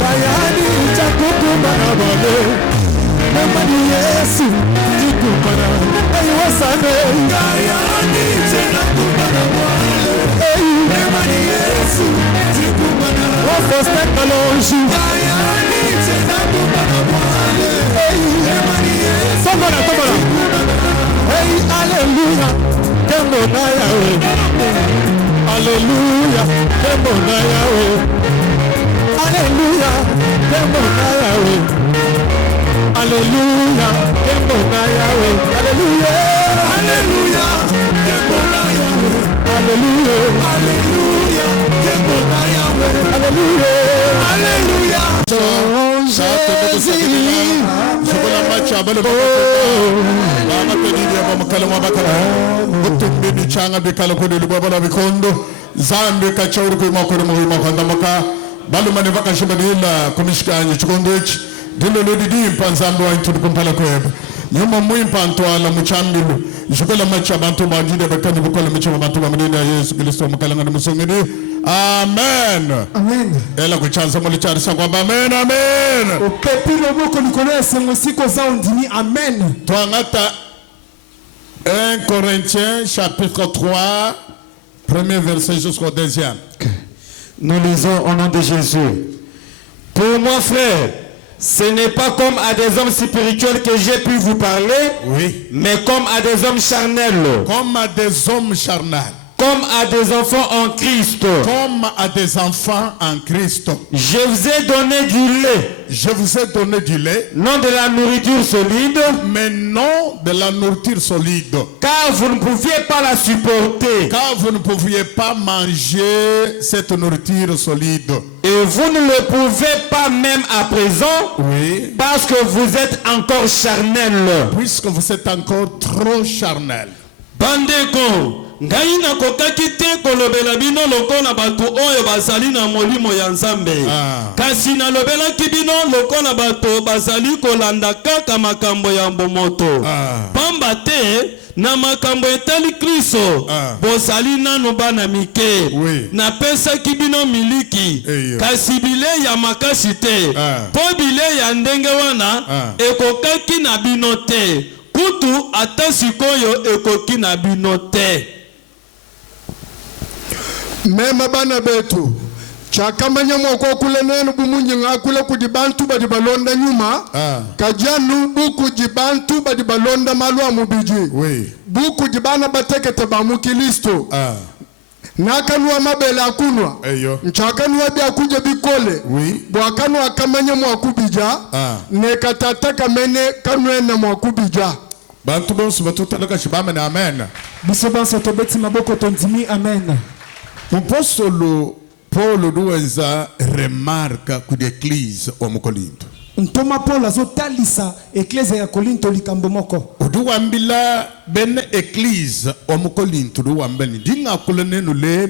Bayani chakukumana bale Nemani Yesu Chikumana Hey wasane Bayani chakukumana bale Nemani Yesu Chikumana Wafoste kalonji Bayani chakukumana bale Nemani Yesu Tomana Hey hallelujah Kembo na yawe Hallelujah Kembo na yawe Hallelujah, Kembo na Yahweh. Hallelujah, Kembo na Yahweh. Hallelujah, Hallelujah, Kembo na Yahweh. Hallelujah, Hallelujah, Kembo na Yahweh. Hallelujah, Hallelujah. Zambi kachauri kuimakuri muhimu kwa ndamaka Balumane vakashibadila kumishikanya chikondwechi Dilo lodidi mpanzambi wa intu kumpala kweba Nyuma muimpa ntwala muchambilu Ishukala macha bantu majide bakani bukola michama bantu wa madina Yesu Kristo mkalanga na musongedi Amen. Amen. Ela kuchanza molichari sa kwamba amen, amen. Upepilo moko nikonese ngosiko zao ndini amen. Tuangata 1 Corinthiens chapitre 3 premier verset jusqu'au deuxième. Nous lisons au nom de Jésus. Pour moi, frère, ce n'est pas comme à des hommes spirituels que j'ai pu vous parler, oui, mais comme à des hommes charnels. Comme à des hommes charnels. Comme à des enfants en Christ. Comme à des enfants en Christ. Je vous ai donné du lait. Je vous ai donné du lait. Non de la nourriture solide. Mais non de la nourriture solide. Car vous ne pouviez pas la supporter. Car vous ne pouviez pas manger cette nourriture solide. Et vous ne le pouvez pas même à présent. Oui. Parce que vous êtes encore charnel. Puisque vous êtes encore trop charnel. Bandeko. Ngai na kokaki te kolobela bino lokola bato oyo bazali na molimo ya Nzambe. Kasi na lobela ki bino lokola bato bazali kolanda kaka makambo ya mbomoto. Pamba te na makambo etali Kristo bozali nano bana mike. Na pesa ki bino miliki. Kasi bile ya makasi te. Po bile ya ndenge wana ekokaki na bino te. Kutu ata sikoyo ekoki na bino te. Mema bana betu chakamanya mwako kule nenu bumunyi ngakule kudibantu badi balonda nyuma kajanu buku jibantu badi balonda malwa mubiji buku jibana batekete bamukilisto nakanwa mabele akunwa nchakanwa bia kuje bikole bwakanwa kamanya mwakubija nekatata kamene kanwe na mwakubija bantu bonsu batutalaka shibama na amen biso banso tobeti maboko tonzimi amen. Apostolo Paul duenza remarca ku l'église o Korinto. Ntoma Paul azotalisa eklezia ya Korinto likambo moko. Uduwambila ben église o Korinto duwambani dinga kulenenu le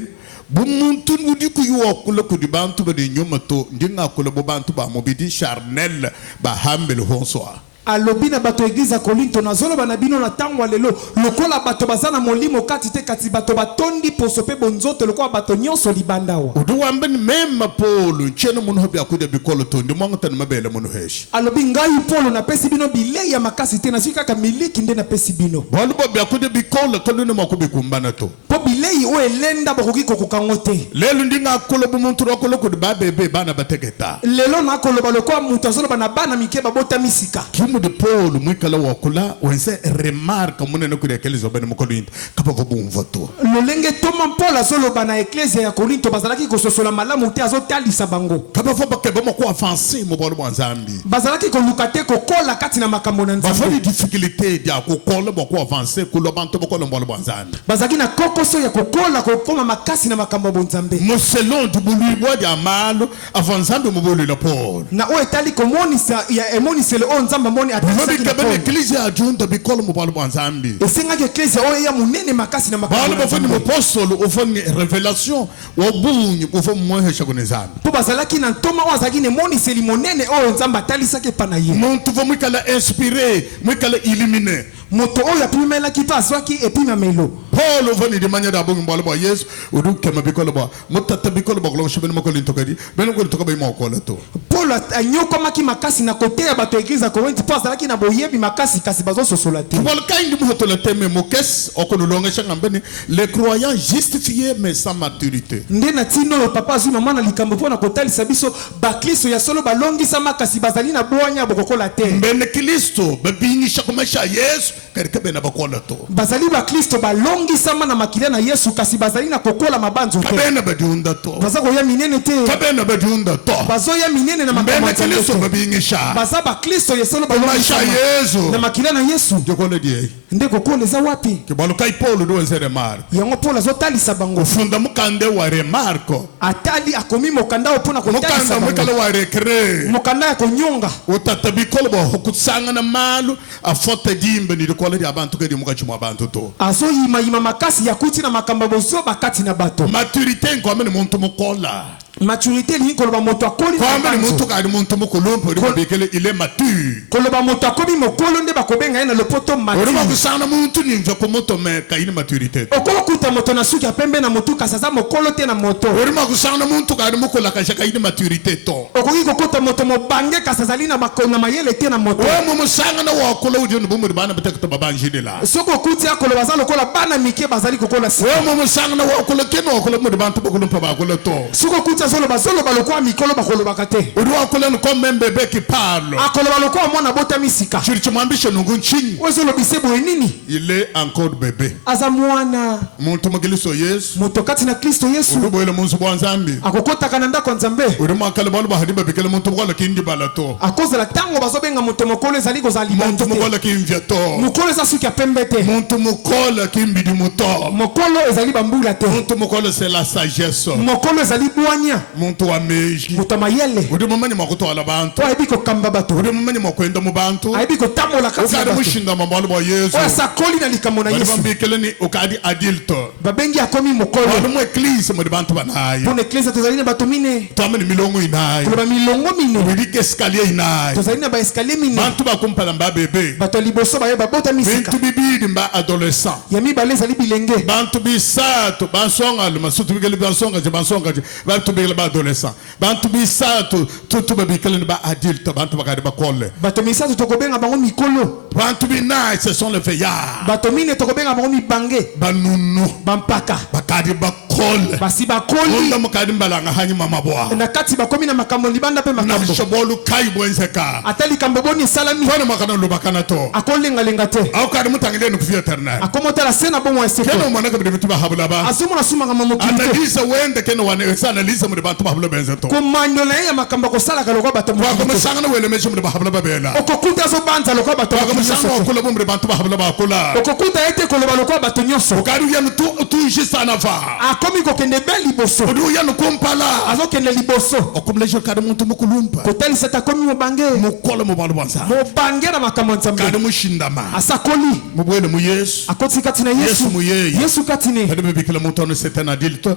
bumuntu udiku yuokula kudibantu badi nyomato dinga kula bobantu ba mobidi charnel ba hambel honsoa. Alobina bato eglise Korinto na zolo banabino na tangwa lelo lokola bato bazana molimo kati te kati bato batondi posope bonzote lokola bato nyonso libandawa. Uduwambani mema Paul cheno munu hobi akude bikolo tondi mwangata ni mabele munu heshi. Alobi ngai Paul na pesi bino bile ya makasi te na sika ka miliki nde na pesi bino. Bolu bobi akude bikolo tondi ni mwakubi kumbana to. Po bile o elenda bokoki kokukangote. Lelo ndinga akolo bumuntu rokolo kudi babebe bana bategeta. Lelo na koloba lokola mutu azolo bana bana mikeba bota misika. De Paul mwikala wakula wense remarque munene ku l'église obene Korinto kapako bumvoto lolenge toma Paul azolo bana eklezia ya Korinto bazalaki kososola malamu te azotalisa bango kapafo bakebe moko avancer mo bolo Nzambi bazalaki koluka te kokola kati na makambo na Nzambe bafali difficulté dia kokola boko avancer ku lobanto boko bolo Nzambi bazalaki na kokoso ya kokola kokoma makasi na makambo ya Nzambe moselon du bulibwa dia malo avanzando mo bolo la Paul na o etali komonisa ya emonisele o Nzamba moni ataki na eklezia ajunda bikolo mo bolo Nzambi esenga eklezia o ya munene makasi na makambo balo bafani mo apostole ofani révélation wo bunyi ofo mo hesha ko Nzambi po bazalaki na ntoma o azaki ne moniseli monene o Nzamba talisaki pana ye montu vo mwikala inspiré mwikala illuminé moto o ya pimelaki pa zwaki epima melo Paul vani di manya da bungu mbalo ba Yesu udu kema bikolo ba mutata bikolo ba lo shibeni makolo intokadi beno ko toka ba imo ko to Paul anyoko maki makasi na kote ya bato église à Corinthe Paul azalaki na boyebi makasi kasi bazo sosola te. Paul kaindi mu hotola teme mokes okono longa shanga mbeni les croyants justifiés mais sans maturité. Nde na tino papa azu mama na likambo pona kotalisa biso bakristo ya solo balongisa makasi bazali na boanya bokokola te. Mbene Kristo babingisha kumasha Yesu karika bena bakola to. Bazali bakristo balongisa na makila na Yesu kasi bazali na kokola mabanzo te. Kabena badiunda to. Bazako ya minene te. Kabena badiunda to. Bazo ya minene na makambo. Mbene Kristo babingisha. Baza bakristo ya solo balongisa Yesu na makila na Yesu. Jokole die. Nde kokoleza wapi? Kibalo kai Paul do nse remar. Yango Paul azotalisa bango. Funda mukande wa remarko. Atali akomi mokanda opona kotalisa mukanda bango. mukala wa rekre. Mokanda ya konyonga. Utatabikolo bo hukutsanga na malu afota jimbe ni dikole ya bantu ke di mukachimu abantu to. Azo yima makasi ya kuti na makamba bozo bakati na bato. Maturité ngome ni muntu mukola. Maturité li koloba moto akoli na banzo. Kwa muntu kadi muntu mukolompo ri babikele il est mature. Koloba moto akomi mokolo nde bakobenga ina lepoto mature. Ori bakusana muntu ni mvako moto me kaini maturité. Okolo kuta moto na suki apembe na moto kasasa mokolo te na moto. Ori bakusana muntu kadi mukola kasha kaini maturité to. Okoki kokota moto mobange kasasa lina bakona mayele te na moto. Omo musanga na wakolo udi no bumu bana betekto babanjini la. Soko kuti akolo bazalo kola bana mike bazali kokola si. Omo musanga na wakolo keno wakolo mu bantu bokolo pa bakolo to. Soko kuti azolo bazolo balokwa mikolo bakolo bakate. Odi wakolo no comme bébé qui parle. Akolo balokwa mwana bota misika. Chirichimwambisha nungunchini. Wezolo bisebo nini? Il est encore bébé. Aza mwana. Muntu mugiliso Yesu. Moto kati na Kristo Yesu. Udubo ile munsu bwanzambi. Akokota kananda kwa nzambe. Odi makale balu bahadiba bikele muntu bwala kindi balato. Akoze la tango bazobenga moto mokolo ezali kozali muntu mukola kimvya to. Mokolo eza suki apembe te. Muntu mukola kimbidi muto. Mokolo ezali bambula te. Muntu mukola c'est la sagesse. Mokolo ezali bwanya. Muntu wa meji. Muto mayele. Odi mumani makuto ala bantu. Oyebi ko kamba bato. Odi mumani makwenda mu bantu. Oyebi ko tamola kasi bato. Ukadi mushinda mambalo ba Yesu. Oya sakoli na likambo na Yesu. Bambikele ni ukadi adilto. Babengi akomi mokolo. Odi mu eglise mu bantu banaye. Pone eglise tozali na bato mine. Tome ni milongo inaye. Kuloba milongo mine. Odi escalier inaye. Tozali na ba escalier mine. Bantu bakumpala mba bebe. Bato liboso ba yeba bota misika. Bintu bibidi mba adolescent. Yami bale ezali bilenge. Bantu bisato bansonga le masutu bigele bansonga je bansonga je bantu bigele ba adolescent. Bantu bisato tutu babikele ba adulte bantu bakade bakole. Bato misato tokobenga bango mikolo. Bantu bina ce sont les veillards. Bato mine tokobenga bango mibange. Banunu bampaka bakade bakole. Basi bakoli. Onda mukade mbalanga hanyi mama bwa. Na kati bakomi na makambo libanda pe makambo. Na shobolu kai bwenzeka. Atali kambo boni salami. Twana makana lubakana to. Akolenga lenga te. Au kade mutangile no kufia terna. Akomota la sena bomo eseko. Keno mwana kabide mituba habula ba. Asumo na suma kama mokito. Analisa wende keno wane sana analisa mu bantu habula benzeto. Komando na ya makambo ko sala kaloko bato mo. Kwa kumsanga na wele mecho mu habula ba bela. Okokuta zo banza lokwa bato. Kwa kumsanga okula mu bantu habula ba kula. Okokuta ete koloba lokwa bato nyoso. Okadu ya tu jisana va. Akomi ko kende beli boso. Odu ya nukumpala. Azo kende liboso. Okumlejo kada muntu mukulumpa. Koteli seta komi mo bange. Mukola mo balu banza. Mo bange na makambo nzambe. Kada mushindama. Asakoli. Mubwele mu Yesu. Akoti kati na Yesu. Yesu mu ye. Yesu kati ne. Kada bibikela muntu ono c'est un adulte,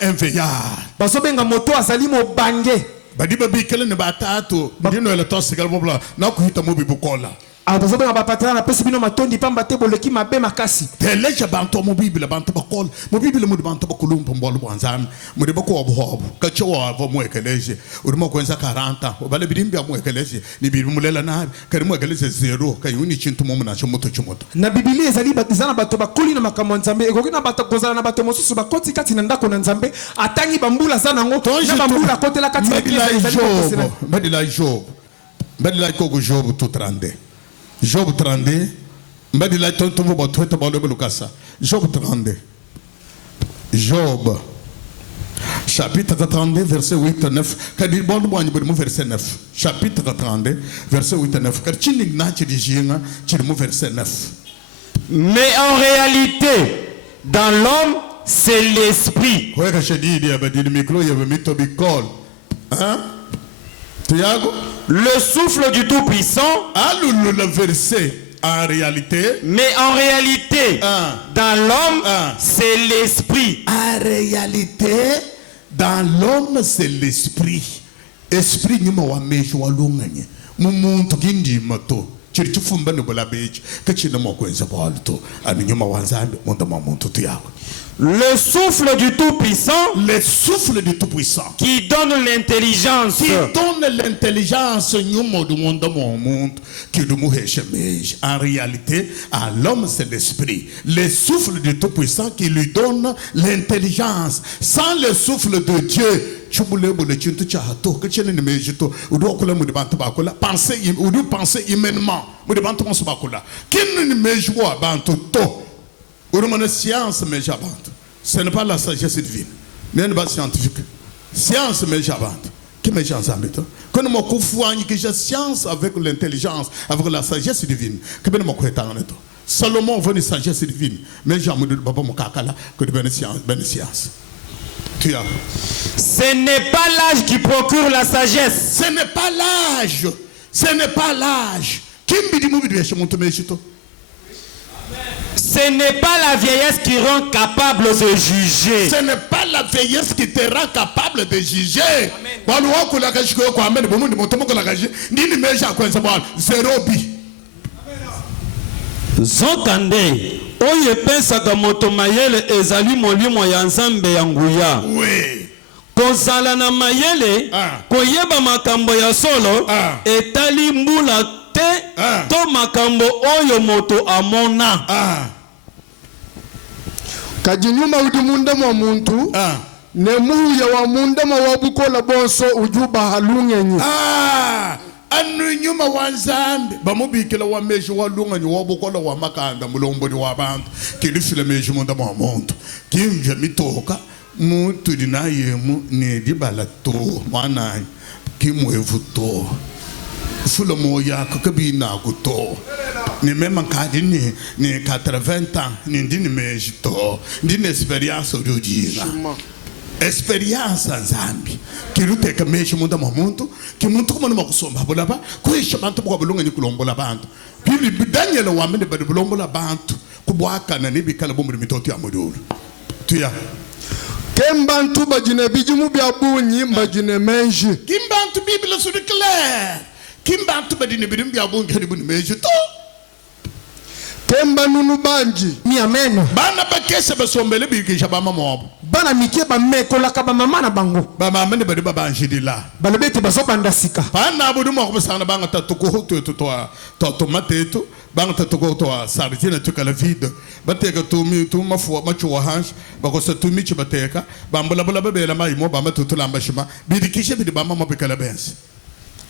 un veillard. Bazo benga moto azali mo bange. Badiba bikela ne batatu. Ndino ele tosikala bobla. Na kuhita mu bibukola. Bazo benga bapatana na pesi bino matondi pamba te boleki mabe makasi. Teleja bantu mu Biblia bantu bakol. Mu Biblia mu bantu bakulumpa mbolo bwanzami. Mu de bako obhobo. Kacho wa mu ekeleje. Urimo kwenza 40. Obale bidimbi mu ekeleje. Ni bibi mulela na. Kari mu ekeleje 0. Kayuni chintu mu na chomoto chomoto. Na Biblia ezali batizana bato bakoli na makambo nzambe. Ekoki na bato kozala na bato mosusu bakoti kati na ndako na nzambe. Atangi bambula sana ngo. Na bambula kotela kati na Job. Badila Job. Badila koko Job tout 32. Job 32. Badila tonto mo botweta balo belukasa. Job 32. Job chapitre 32 verset 8 à 9. Kadi bon mo anyi mo verset 9. Chapitre 32 verset 8 à 9. Car chining na chi dijinga chi mo verset 9. Mais en réalité, dans l'homme, c'est l'esprit. Quoi que je dis, il y a le micro, il y a le micro bicol. Hein? Tiago? Le souffle du Tout-Puissant. Ah, le verset. En réalité. Mais en réalité, dans l'homme, c'est l'esprit. En réalité, dans l'homme, c'est l'esprit. Esprit ni mo wa mejo wa lunganye. Mumuntu kindi mato. chiri chifumba ni bola beach ke china mo kwenza bolto ani nyuma wanzambe monda mamuntu tuyako. Le souffle du Tout-Puissant, le souffle du Tout-Puissant qui donne l'intelligence, qui donne l'intelligence en réalité à l'homme c'est l'esprit, le souffle du Tout-Puissant qui lui donne l'intelligence. Sans le souffle de Dieu penser humainement science mais j'abande. Ce n'est pas la sagesse divine. Mais n'est pas scientifique. Science mais j'abande. Qui me j'en zamito? Quand nous confouons que j'ai science avec l'intelligence, avec la sagesse divine. Que ben mo kwetanga neto. Salomon veut une sagesse divine. Mais j'ai amour de papa mo kakala que de science. Tu as. Ce n'est pas l'âge qui procure la sagesse. Ce n'est pas l'âge. Ce n'est pas l'âge. Qui me dit mon vidéo chez mon tomechito? Ce n'est pas la vieillesse qui rend capable de juger. Ce n'est pas la vieillesse qui te rend capable de juger. Zokande oyo epesaka moto mayele ezali molimo ya Nzambe ya nguya. Oui. Kozala na mayele koyeba makambo ya solo etali mbula te to makambo oyo moto amona. Kajinyuma udimunda mwa muntu nemuya wa munda mawabukola bonso ujuba halungenyi. Anu nyuma wanzambe bamubikela wa mejo wa lunganyi wabukola wa makanda mulomboni wa bantu kilifile mejo munda mwa muntu kinje mitoka muntu dinayemu ne dibala to mwana kimwevu to fula moya kakabina kuto ni même kadi ni 80 ans ni ndini mejito ndini experience ojina experience nzambi kiruteka meshi munda mamuntu kimuntu kuma makusomba bolaba kwisha bantu bwabulunga nikulombola bantu bibi Daniel wamene badulombola bantu kubwaka na nibikala bombe mitoti ya modulu tuya Kembantu bajine bijimu bya bunyi mbajine menji kimbantu Bible sur clair kimbantu badine bidim bya bunyi hadi bunyi meji to Kemba nunu banji ni ameno bana bakese basombele bikisha bama mobo bana mike ba mekola ka ba mama na bango ba mama ne badi baba anjidila balobete bazobanda sika bana abudu mo kubasana banga tatuko to tomateto banga tatuko to sardine tukala vide bateka tumi tuma fo macho hansh bakosa tumi chibateka bambola bola bebela mai mo bama tutulamba shima bidikishe bidi bama mo bekala bensi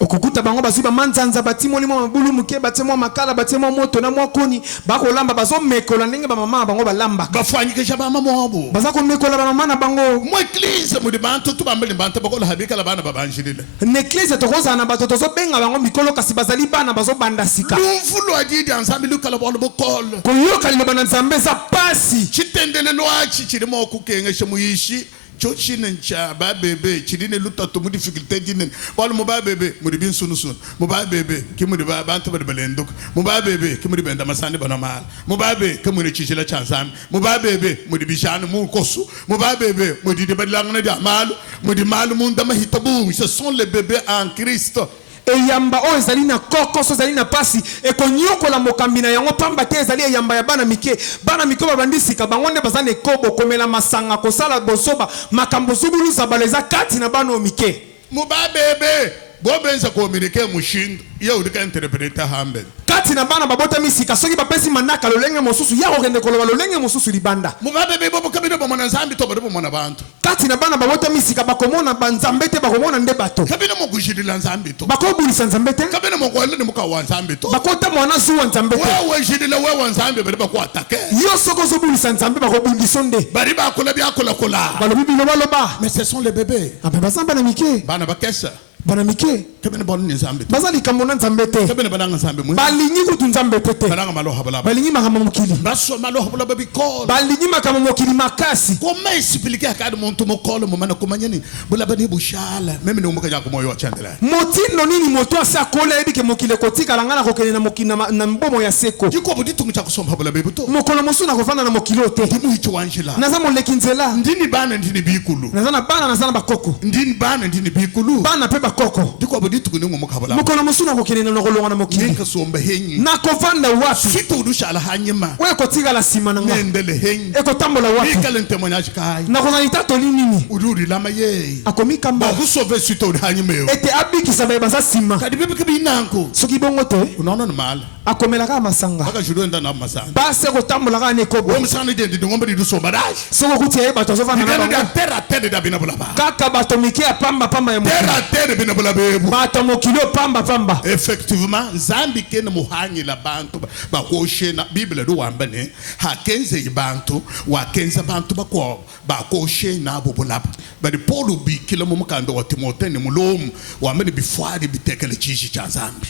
okukuta bango bazuba manzanza batimo limo mabulu muke batemo makala batemo moto na mwakoni bakolamba bazomekola ndenge ba mama bango balamba bafanyikisha ba mama wabo bazako mekola ba mama na bango mo eglise mu dibantu tubambele bantu bakola habikala bana babanjilile n'eglise tokoza na bato tozo benga bango mikolo kasi bazali bana bazobanda sika lumfulo adidi ensemble lukala bolo bokolo koyoka lino bana nzambe za pasi chitendele lwachi chirimo okukengeshe muyishi chochine ncha ba bebe chirine lutato mu difficulté dinen wala mo ba bebe mu dibin sunu mo ba bebe ki mu diba bantu ba belenduk mo ba bebe ki mu dibenda masani bana mal mo ba bebe ki mu chichila chanzam mo ba bebe mu dibishana mu kosu mo ba bebe mu dibadlangna di amal mu di mal mu ndama hitabu. Ce sont les bébés en Christ. eyamba o ezali na kokoso ezali na pasi ekonyokola mokambi na yango pamba te ezali eyamba ya bana mike babandisika bango nde baza na ekobo komela masanga kosala bosoba makambo zubuluza baleza kati na bana mike muba bebe bobenza kominike mushindo ya udika interpreta hambe kati na bana babota misika soki bapesi manaka lolenge mosusu ya kokende koloba lolenge mosusu libanda muba bebe bobo kabino bomona nzambi to bobo mona bantu kati na bana babota misika bakomona banzambe te bakomona nde bato kabino mokujidila nzambi to bakobulisa nzambe te kabino mokwale ni mukawa nzambi to bakota mwana zuwa nzambe te wewe jidila wewe nzambi bari bakwatake yo soko zobulisa nzambe bakobundisa nde bari bakola byakola kola balobi baloba mais ce sont les bébés abazamba na mike bana bakesa bana mike kabino bon ni nzambi bazali kamona nzambe te kabino bananga nzambi mu balingi kutu nzambe te bananga maloha bala balingi makama mokili baso maloha bala babikolo balingi makama mokili makasi comment expliquer akade muntu mokolo momana komanyani bula bani bushala meme ni umuka yako moyo achandela motindo nini moto asa kola ebike mokili kotika langana kokene na mokili na mbomo ya seko jiko buditu mcha kusomba bula bebuto mokolo musuna kofana na mokili ote ndimu hicho wanjila naza moleki nzela ndini bana ndini bikulu naza na bana naza na bakoko ndini bana ndini bikulu bana pe bakoko koko diko abodi tukune ngomo kabala mokolo mosuna kokene na kolonga na mokili ninka somba henyi na kovanda wapi fito udusha la hanyima we kotigala sima na nga mendele henyi ekotambola wapi ikale témoignage kai na kozalita toli nini uduri lama ye akomi kamba ba ku sauver suite udi hanyima yo ete abikisa baza sima kadi bibi kibi nanko soki bongo te unaona ni mala akomelaka masanga baka judo ndana masanga base kotambolaka ne kobo o msana de ngombe di so badaj soko kuti ye bato azovanda na bango terre da bina bulaba kaka bato mike ya pamba pamba ya mokili terre bina bulaba bato mokili pamba pamba effectivement zambi kene muhanyi la bantu ba koshe na bible do wambane ha kenze ibantu wa kenza bantu ba koshe na bobulaba bali polu bi kila mu mukando wa Timote ni mulomu wambane bifwadi bitekele chishi cha zambi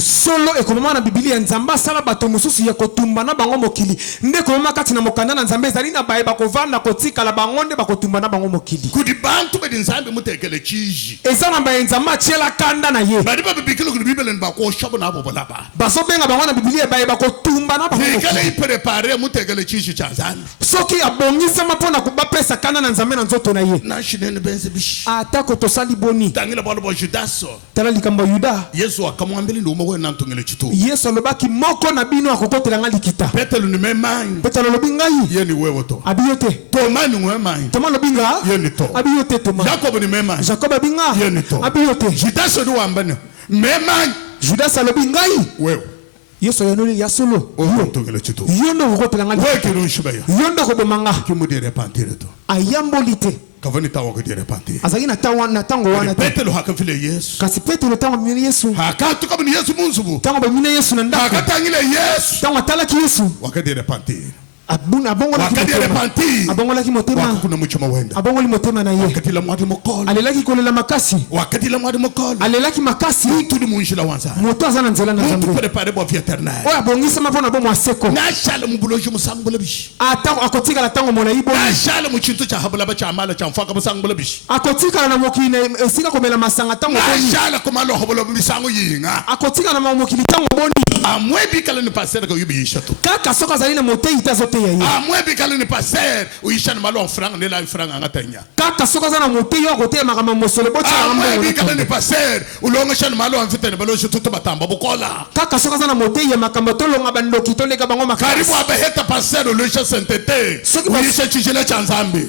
solo ekomama na Biblia nzamba sala bato mususu ya kotumba na bango mokili nde komama kati na mokanda na nzambe ezali na baye bakovanda kotika la bangonde bakotumba na bango mokili kudi bantu bedi nzambe mutekele chiji eza na baye nzamba chela kanda na ye badi ba bibikilo kudi Bible ba ko shabo na bobolaba baso benga bango na Biblia baye bakotumba na bango mokili iprepare mutekele chiji cha nzambe soki abongisa mapona kubapesa kanda na nzambe na nzoto na ye na shinene benze bishi atako tosali boni tangila bolo bo Judas tala likambo Yuda Yesu akamwambia ndo Yesu alobaki moko na bino akokotela nga likita Petelo ni memani Petelo lobi ngai yeni wewe to abiyote Toma ni memani Toma lobi nga yeni to abiyote Toma Jacob ni memani Jacob abinga yeni to abiyote Judas ndo wambane memani Judas alobi ngai wewe Yesu yanoli ya solo okotongela chito yondo kokotela nga wewe kiro shibaya yondo kobomanga kimudi repentir to ayambolite kavani tawo ko repentir azaki na tango wana Petelo hakafile Yesu kasi Petelo tango mini Yesu hakatu kama ni Yesu munzubu tango bamina Yesu na ndako hakatangile Yesu tango atalaki Yesu wakati repentir abuna abongola ki motema wakuna muchoma wenda abongoli motema na ye wakati la mwadi mokolo alelaki kolela makasi wakati la mwadi mokolo alelaki makasi tudi munjila wanza moto azana nzela na Mungu nzambe prepare bo vieternel oya abongisa mapona bomo aseko na shala mubuloji musangbula bishi atango akotika la tango mona ibo na shala muchinto cha habula ba cha mala cha mfaka musangbula bishi akotika na mokili esika komela masanga tango na boni shala kumalo habula bisango yinga akotika na mokili tango boni amwebi kala ni passer ko yubi yishato kaka soka zali na motei itazote ya ye amwebi kala ni passer uyisha ni malo franga ne la franga ngatanya kaka soka zana motei yo kote makama mosolo boti na amwebi kala ni passer ulonga shani malo amfitene balo shututu batamba bukola kaka soka zana motei ya makamba tolonga bandoki toleka bango makasi karibu abeheta passer ulisha sentete uyisha chichile cha nzambe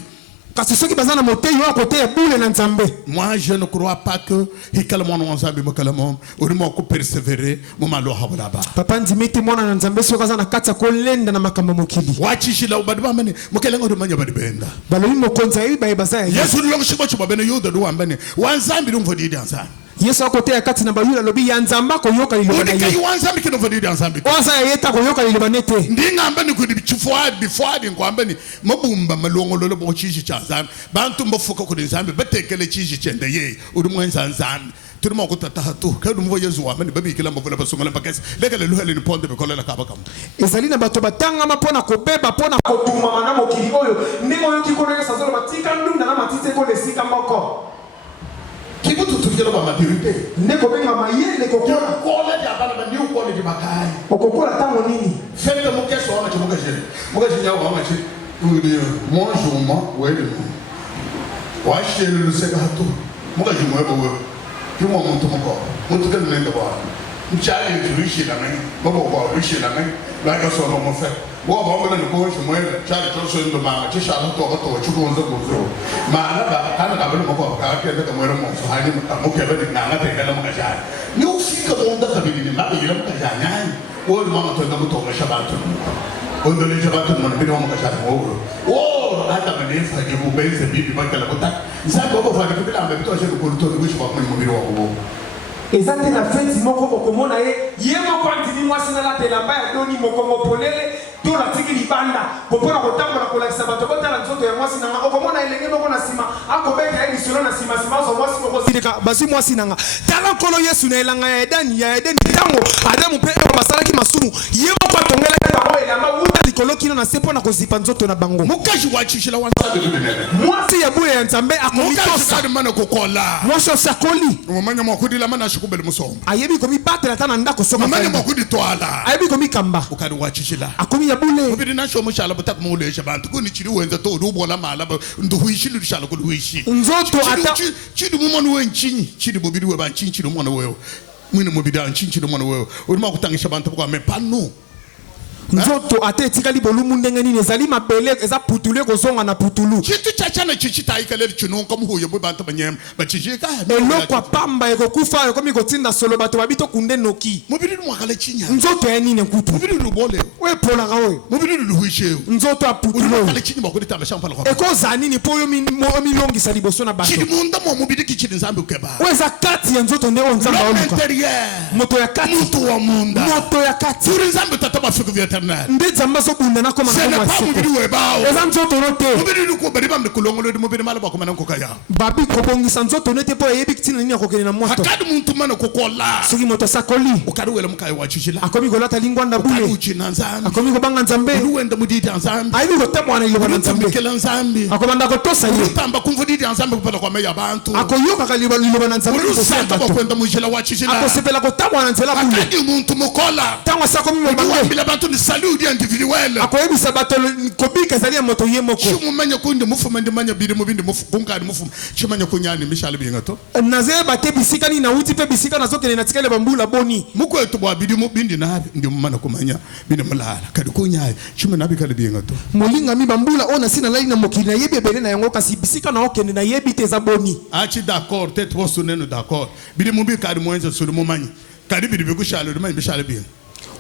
kasi soki bazana motei yo kote ya bule na nzambe. Moi je ne crois pas que hikala mwana nzambe mokala mom urimo ko persévérer mo malo habulaba papa ndimete mwana na nzambe soka zana katsa ko lenda na makamba mokili wachishila ubadi bamene mokela ngo manya badi benda baloyi mokonza yi baye bazaya Yesu longo shibo chibo bene yuda do wambane wanzambi lumvodi dansa Yesu akote ya kati na bayula lobi ya nzamba ko yoka liloba na ye ye wanzambi kino vodi dansambi oza ya yeta ko yoka liloba nete ndinga ambani ku bichufwadi bifwadi ngwambani mabumba malongo lolo bo chishi cha nzambi bantu mbofuka ku nzambi batekele chishi chende ye urimo nzambi turimo ko tatatu kadu mvo Yesu wamani babi kila mvula basongola pakesi lekele luhele ni ponde bekolela kabaka ezali na bato batanga mapona ko beba pona ko tuma mana mokili oyo ndingo yoki ko nesa zolo batika ndunda na matite ko lesika moko kibu tutukela ba maturité ndeko benga mayele ko kola ya bana ba new college bakai okokola tango nini fete mo keso ama chumuka jere muka jinya wa ama chi moi jouma wele wa shele lu seka hatu muka jimwe bo kimo muntu moko muntu kan nenda ba mchale tulishi na mimi babo kwa tulishi na mimi la ka so mo fe bo ba mo na ko jimwe chale to so ndo ma chi shala to to chuko ndo ko so ma na ba kana ka bele moko ka ke da mo mo so hani mo ke ba na na te kana mo ka jale ni ufika onda kabili ni ma ile mo ka janya o mama to ndo to ka shabatu ondo le shabatu mo bi mo ka shabatu o hata manesa ke mo benze bibi ba kala kota nzambe ko fa ke bila mbe to sheko ko to ko shaba mo bi ro ko ezate na feti moko okomona ye moko antini mwasi na la telamba ya doni moko mopolele to la tiki libanda popona kotambola kolakisa bato botala nzoto ya mwasi nanga okomona elenge moko na sima akobeka ye lisolo na sima sima so mwasi moko silika basi mwasi nanga tala nkolo Yesu na elanga ya Edeni tango Adamu pe basalaki masumu ye moko atongelaki bango elamba wuta likolo kino na sepo na kozipa nzoto na bango. Mukaji wachishila wansabe luminene. Mwasi ya buya ya nzambe akomitosa. Mukaji kadi mana kukola. Mwasho sakoli. Mumanya mwakudi la mana shukubele musomo. Ayebi komi bate la tana nda kusoma. Mumanya mwakudi toala. Ayebi komi kamba. Ukadi wachishila. Akomi ya bule. Mubiri nasho mushala butaku mwulesha bantu. Kuni chiri wenza to udubola malaba. Nduhuishi lurishala kuluhuishi. Nzoto ata. Chidi mumanu we nchinyi. Chidi mubiri we banchinyi chidi mumanu wewe. Mwini mubiri wa nchinyi chidi mumanu wewe. Urima kutangisha bantu kwa mepano. Nzoto ate etikali bolumu ndenge nini ezali mabele eza putulu kozonga na putulu. Chitu chachana chichita ikaleli chinonga muhuye bantu banyema bachijika. Elokwa pamba ekokufa ekomi kotinda solo bato babito kunde noki. Mubiri mwakale chinya. Nzoto ya nini nkutu. Mubiri lubole. We pola gawe. Mubiri luhuishe. Nzoto ya putulu. Mwakale chinya mwakule tamba shampala kwa. Eko za nini po yo milongi sa liboso na bato. Chidi munda mubiri kichidi nzambi ukeba. Weza kati ya nzoto nde nzamba oluka. Moto ya kati. Mutu wa munda. Moto ya kati. Turi nzambi tataba fiku vya nde zamba so bunda na koma na kwa seko eza nzoto note mubiri luko bari bambe kulongolo mubiri mala bakoma na nkoka ya babi kobongisa nzoto nete po yebi kitina nini akokene na moto hakadi muntu mana kokola soki moto sakoli ukari wela mukai wa chichila akomi golata lingwanda bule uchi na nzambi akomi kobanga nzambe uwenda mudidi nzambi ayi kotemwa na ilobana nzambe kela nzambi akomanda kotosa ye tamba kumvudidi nzambi kupala kwa meya bantu akoyoka kalibana nzambe usaka bakwenda mujila wa chichila akosepela kotamwa na nzela bule akadi muntu mukola tango sakomi mobanga bila bantu ni salut individuel akoyebisa bato kobika ezali ya moto ye moko chimumanya kundi mufuma ndi manya biri mubindi mufungani mufuma chimanya kunyani mishale binga to nazeba te bisika ni na uti pe bisika nazokene na tikele bambula boni mukwetu bwa biri mubindi nabi ndi mumana kumanya bindi mulala kadi kunyai chima nabi kale binga to molinga mi bambula ona sina lali na mokili na yebi ebele na yango kasi bisika na okene na yebi te za boni achi d'accord tete posoneno d'accord biri mubi kadi mwenza sulu mumanyi kadi biri bikushale rumanyi bishale binga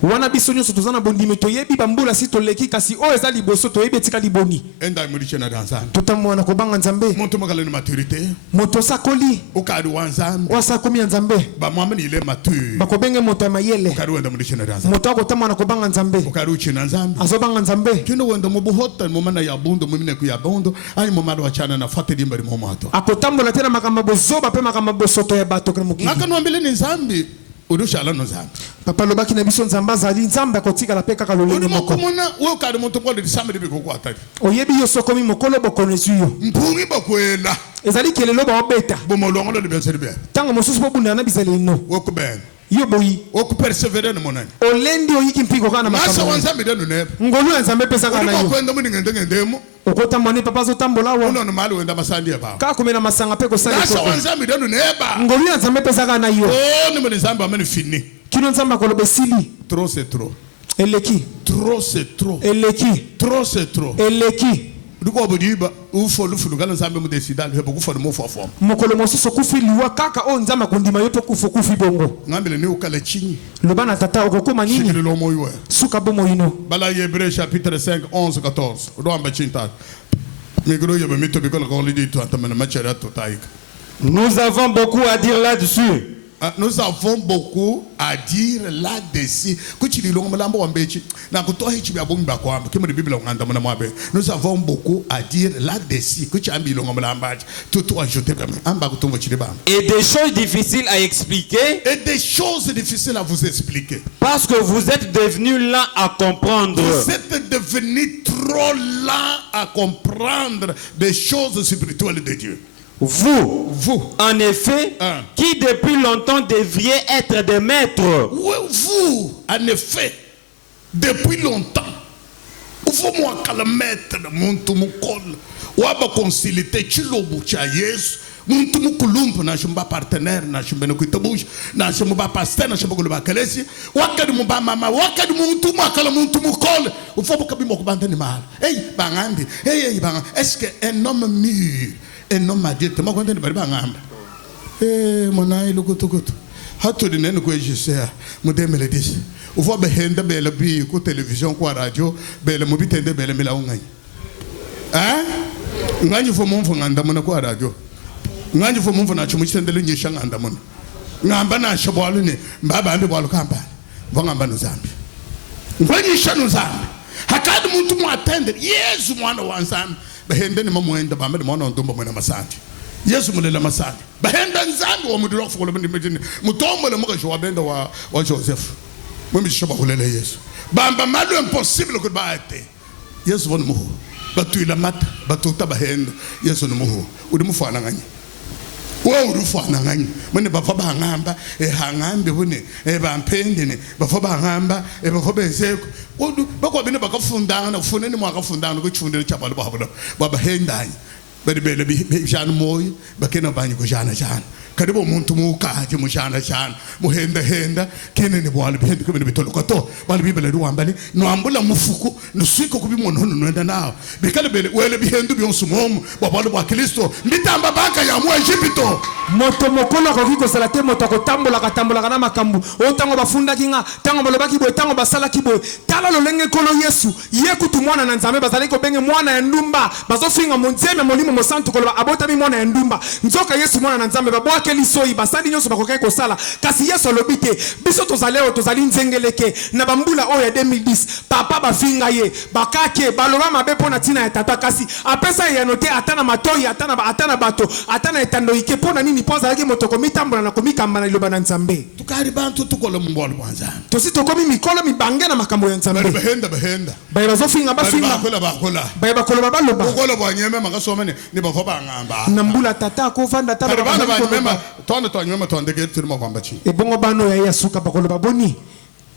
wana biso nyonso toza na bondimi toyebi bambula si toleki kasi oyo eza liboso toyebi etikali boni enda muliche na danzana totamwana kobanga nzambe muntu makala ni maturité moto sakoli ukadi wanzambe wasakomi ya nzambe bamwamani ile mature bakobenge moto ya mayele ukadi wenda muliche na danzana moto akotamwana kobanga nzambe ukadi uchi na nzambe azobanga nzambe kino wenda mubuhota mumana ya bundo mumine ku ya bondo ayi mumana wachana na fate dimba di momato akotambola tena makambo bozoba pe makambo bosoto ya bato kana mokili ngaka nwambele ni nzambe udushala no nzambe papa lobaki na biso nzambe azali nzambe akotikala pe kaka lolenge moko mona wo kadi muntu ngole disambe dibe kokwa atari oyebi yo sokomi mokolo bokono ezuyo mpungi bakwela ezali kelelo baobeta bomolongo lo libenseli be ntango mosusu bobunda na bizali ino wokuben yo boyi wokupersevere no monani olendi oyiki mpiko kana masa makambo wanzambe denu ne ngolu ya nzambe pesaka na yo kwenda muni ngendemo okotamwani papa azotambola awa uno no mali wenda masandi ba kaka komena masanga pe kosala masa ekoko wanzambe denu neba ngolu ya nzambe pesaka na yo ni muni nzambe ameni fini kino nzambe akoloba esili trop c'est trop eleki trop c'est trop eleki trop c'est trop eleki ndiko bodiba ufo lufulu kana nzambe mu decidal hebo kufa mo fo mokolo mosusu okufi liwa kaka o nzambe akondima yo mpe kufi bongo ngambele ni ukala chinyi loba na tata okokoma nini shikile lo moyo suka bomo ino bala Hébreux chapitre 5 11 14 ndo amba chinta migro yebe mito bikola ko lidi to atamana machara to taika. Nous avons beaucoup à dire là-dessus. Nous avons beaucoup à dire là-dessus. Nous avons beaucoup à dire là-dessus. Et des choses difficiles à expliquer. Et des choses difficiles à vous expliquer. Parce que vous êtes devenus lents à comprendre. Vous êtes devenus trop lents à comprendre des choses spirituelles de Dieu. Vous, en effet, qui depuis longtemps devriez être des maîtres. Oui, vous, en effet, depuis longtemps, vous moi qu'à le maître de mon tumukol, ou à conciliter chilobu cha Yesu, mon tumukulump na chumba partenaire na chumba no kuitabush na chumba pasteur na chumba kuluba kalesi, wakati mumba mama, wakati muntu makala muntu mukol, ou faut que bimo kubanda ni mal. Hey, bangambi, hey bang, est-ce que un homme mûr un homme adulte, moi quand on est bangamba. Mon aïe le kutukutu. Hatu di nene ko ejisea, mudeme le dis. Uvo behenda bele bi ku télévision ku radio, bele mobitende bele mila ungai. Ngani fo mon fo nganda mona ku radio. Ngani fo mon fo na chumu chitendele nyesha nganda mona. Ngamba na shabwalu ne, mbaba ambe bwalu kamba. Vangamba no zambi. Ngani shanu zambi. Hakadi muntu mu attendre, Yesu mwana wa zambi. Bahenda ni mamuenda ba mede mwana ndomba mwana masandi Yesu mulela masandi bahenda nzambi wa mudiro fuko le mudini mutombo le muka shwa benda wa Joseph Moi je ba hulele Yesu bamba malo impossible ko ba ate Yesu von mo batu ila mat batu tabahenda Yesu no mo udi mo fana nganye wo udi fana nganye mone ba fa ba ngamba hangambe bone ba mpende ne ba fa ba ngamba ba fa bezeko odu bakwa bene bakafundanga na kufuneni mwakafundanga ko chundele chapalo ba bahendanye bele bi jana moyo bakena banyi ko jana karibu muntu mukaje mushana shana muhenda kene ni bwala bihenda ko bitolo ko bali bibele ruambali no ambula mufuku no swiko kubi mono no enda nawo bikale bele wele bihendu byonsumomo babalo bwa Kristo nditamba baka ya mu Egypto moto mokolo ko kiko sala te moto ko tambola kana makambu o tango bafunda kinga tango balobaki boy tango basala kiboy tala lolenge kolo Yesu yekutu mwana na nzambe bazali ko benge mwana ya ndumba bazofinga monzeme molimo mosantu kolo abota mi mwana ya ndumba nzoka Yesu mwana na nzambe babo lisoi basali nyoso bakokai ko sala kasi Yesu alobite biso tozaleo tozali nzengeleke na bambula oya 2010 papa bafinga ye bakake baloba mabe pona tina ya tata kasi apesa ya note atana matoi atana bato atana etando ike pona nini poza yake motoko mitambola na komikamba na liloba na nzambe tukari bantu tukolo mbolo mwanza tosito komi mikolo mibange na makambo ya nzambe bahenda baye bazofinga bafinga bakola baye bakolo babaloba ukolo bwanyeme makasomene ni bakoba ngamba na mbula tata ko vanda tata bana Tondo nyuma tondeke turimo kwamba chi. Ebongo bano ya Yesu kapakolo baboni.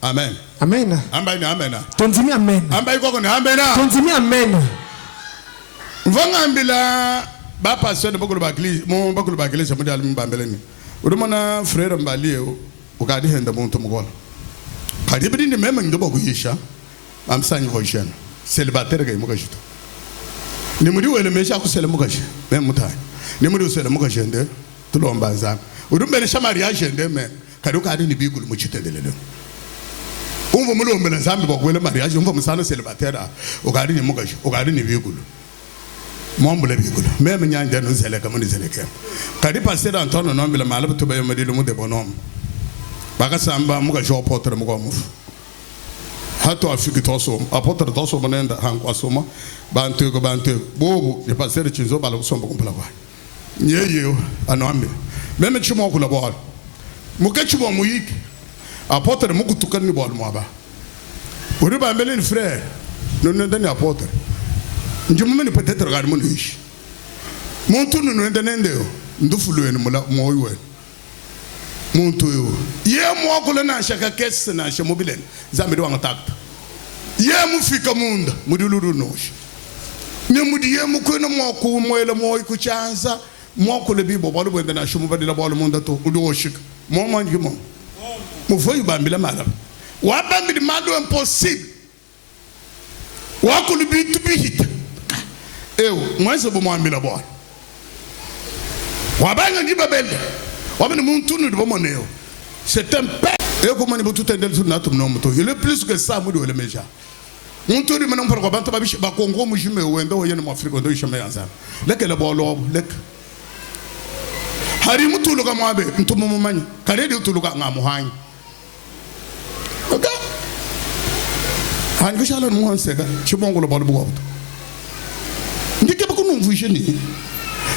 Amen. Amen. Amba ni amen. Tonzimi amen. Amba iko ni amen. Tonzimi amen. Mvanga mbila ba passion bakolo bagli mo bakolo bagli se mudali mbambeleni. Udumana frère mbali ukadi henda muntu mugolo. Kadi bidini mema ndobo kuyisha. Amsanyi voishana. Célibataire ga mukashito. Ni muri wele mesha ku sele mukashi. Mema mutai. Ni muri usele mukashende. Tulomba nzama udumbele mariage ndeme kaduka ari ni bigulu muchitendelele umvo mulombele nzambi bokwele mariage umvo musana célibataire ukari ni mugashi ukari ni bigulu mombule bigulu meme nyanja no zeleka muni zeleka kadi pasteur Antoine nombele malabu tubaye madilu mude bonom bakasamba mugashi opotre mugomufu hato afiki toso apotre toso bonenda hankwa soma bantu bobu ni pasteur chinzo bala kusomba kumpala kwa nyeye anombe meme chimo kula bol mukachimo muyiki apotre mukutukani bol mwaba uri ba mbele ni frère non ndani apotre njumwe ni peut-être gar mo nishi muntu no ndendeo ndufulu en mula moyo muntu yo ye mo kula na shaka kesse na shemobilen zambe do ngatakta ye mufika munda muduluru noshi ne mudiye mukuna mo ku moyela moyo ku chanza moi que le bibo bolo bwenda na shumu badila bolo munda to udo shik mo manji mo foi bambila mala wa bambi mado impossible wa ko le bi to bi hit moi se bo mo ambila bolo wa banga ndi babelde wa bani muntu no bo moneo c'est un père ko mani bo tout endel sur natum no moto il est plus que ça mo do le meja muntu ri manam farko banta babishi ba kongo mu jime wendo wo yene mo afrika do shame yanza lekele bolo lek hari mutuluka mwabe mtumu mumanyi karedi utuluka ngamuhanyi oka hangi shala nuwanseka chibongolo balo bugobto ndike bakunumvishe ni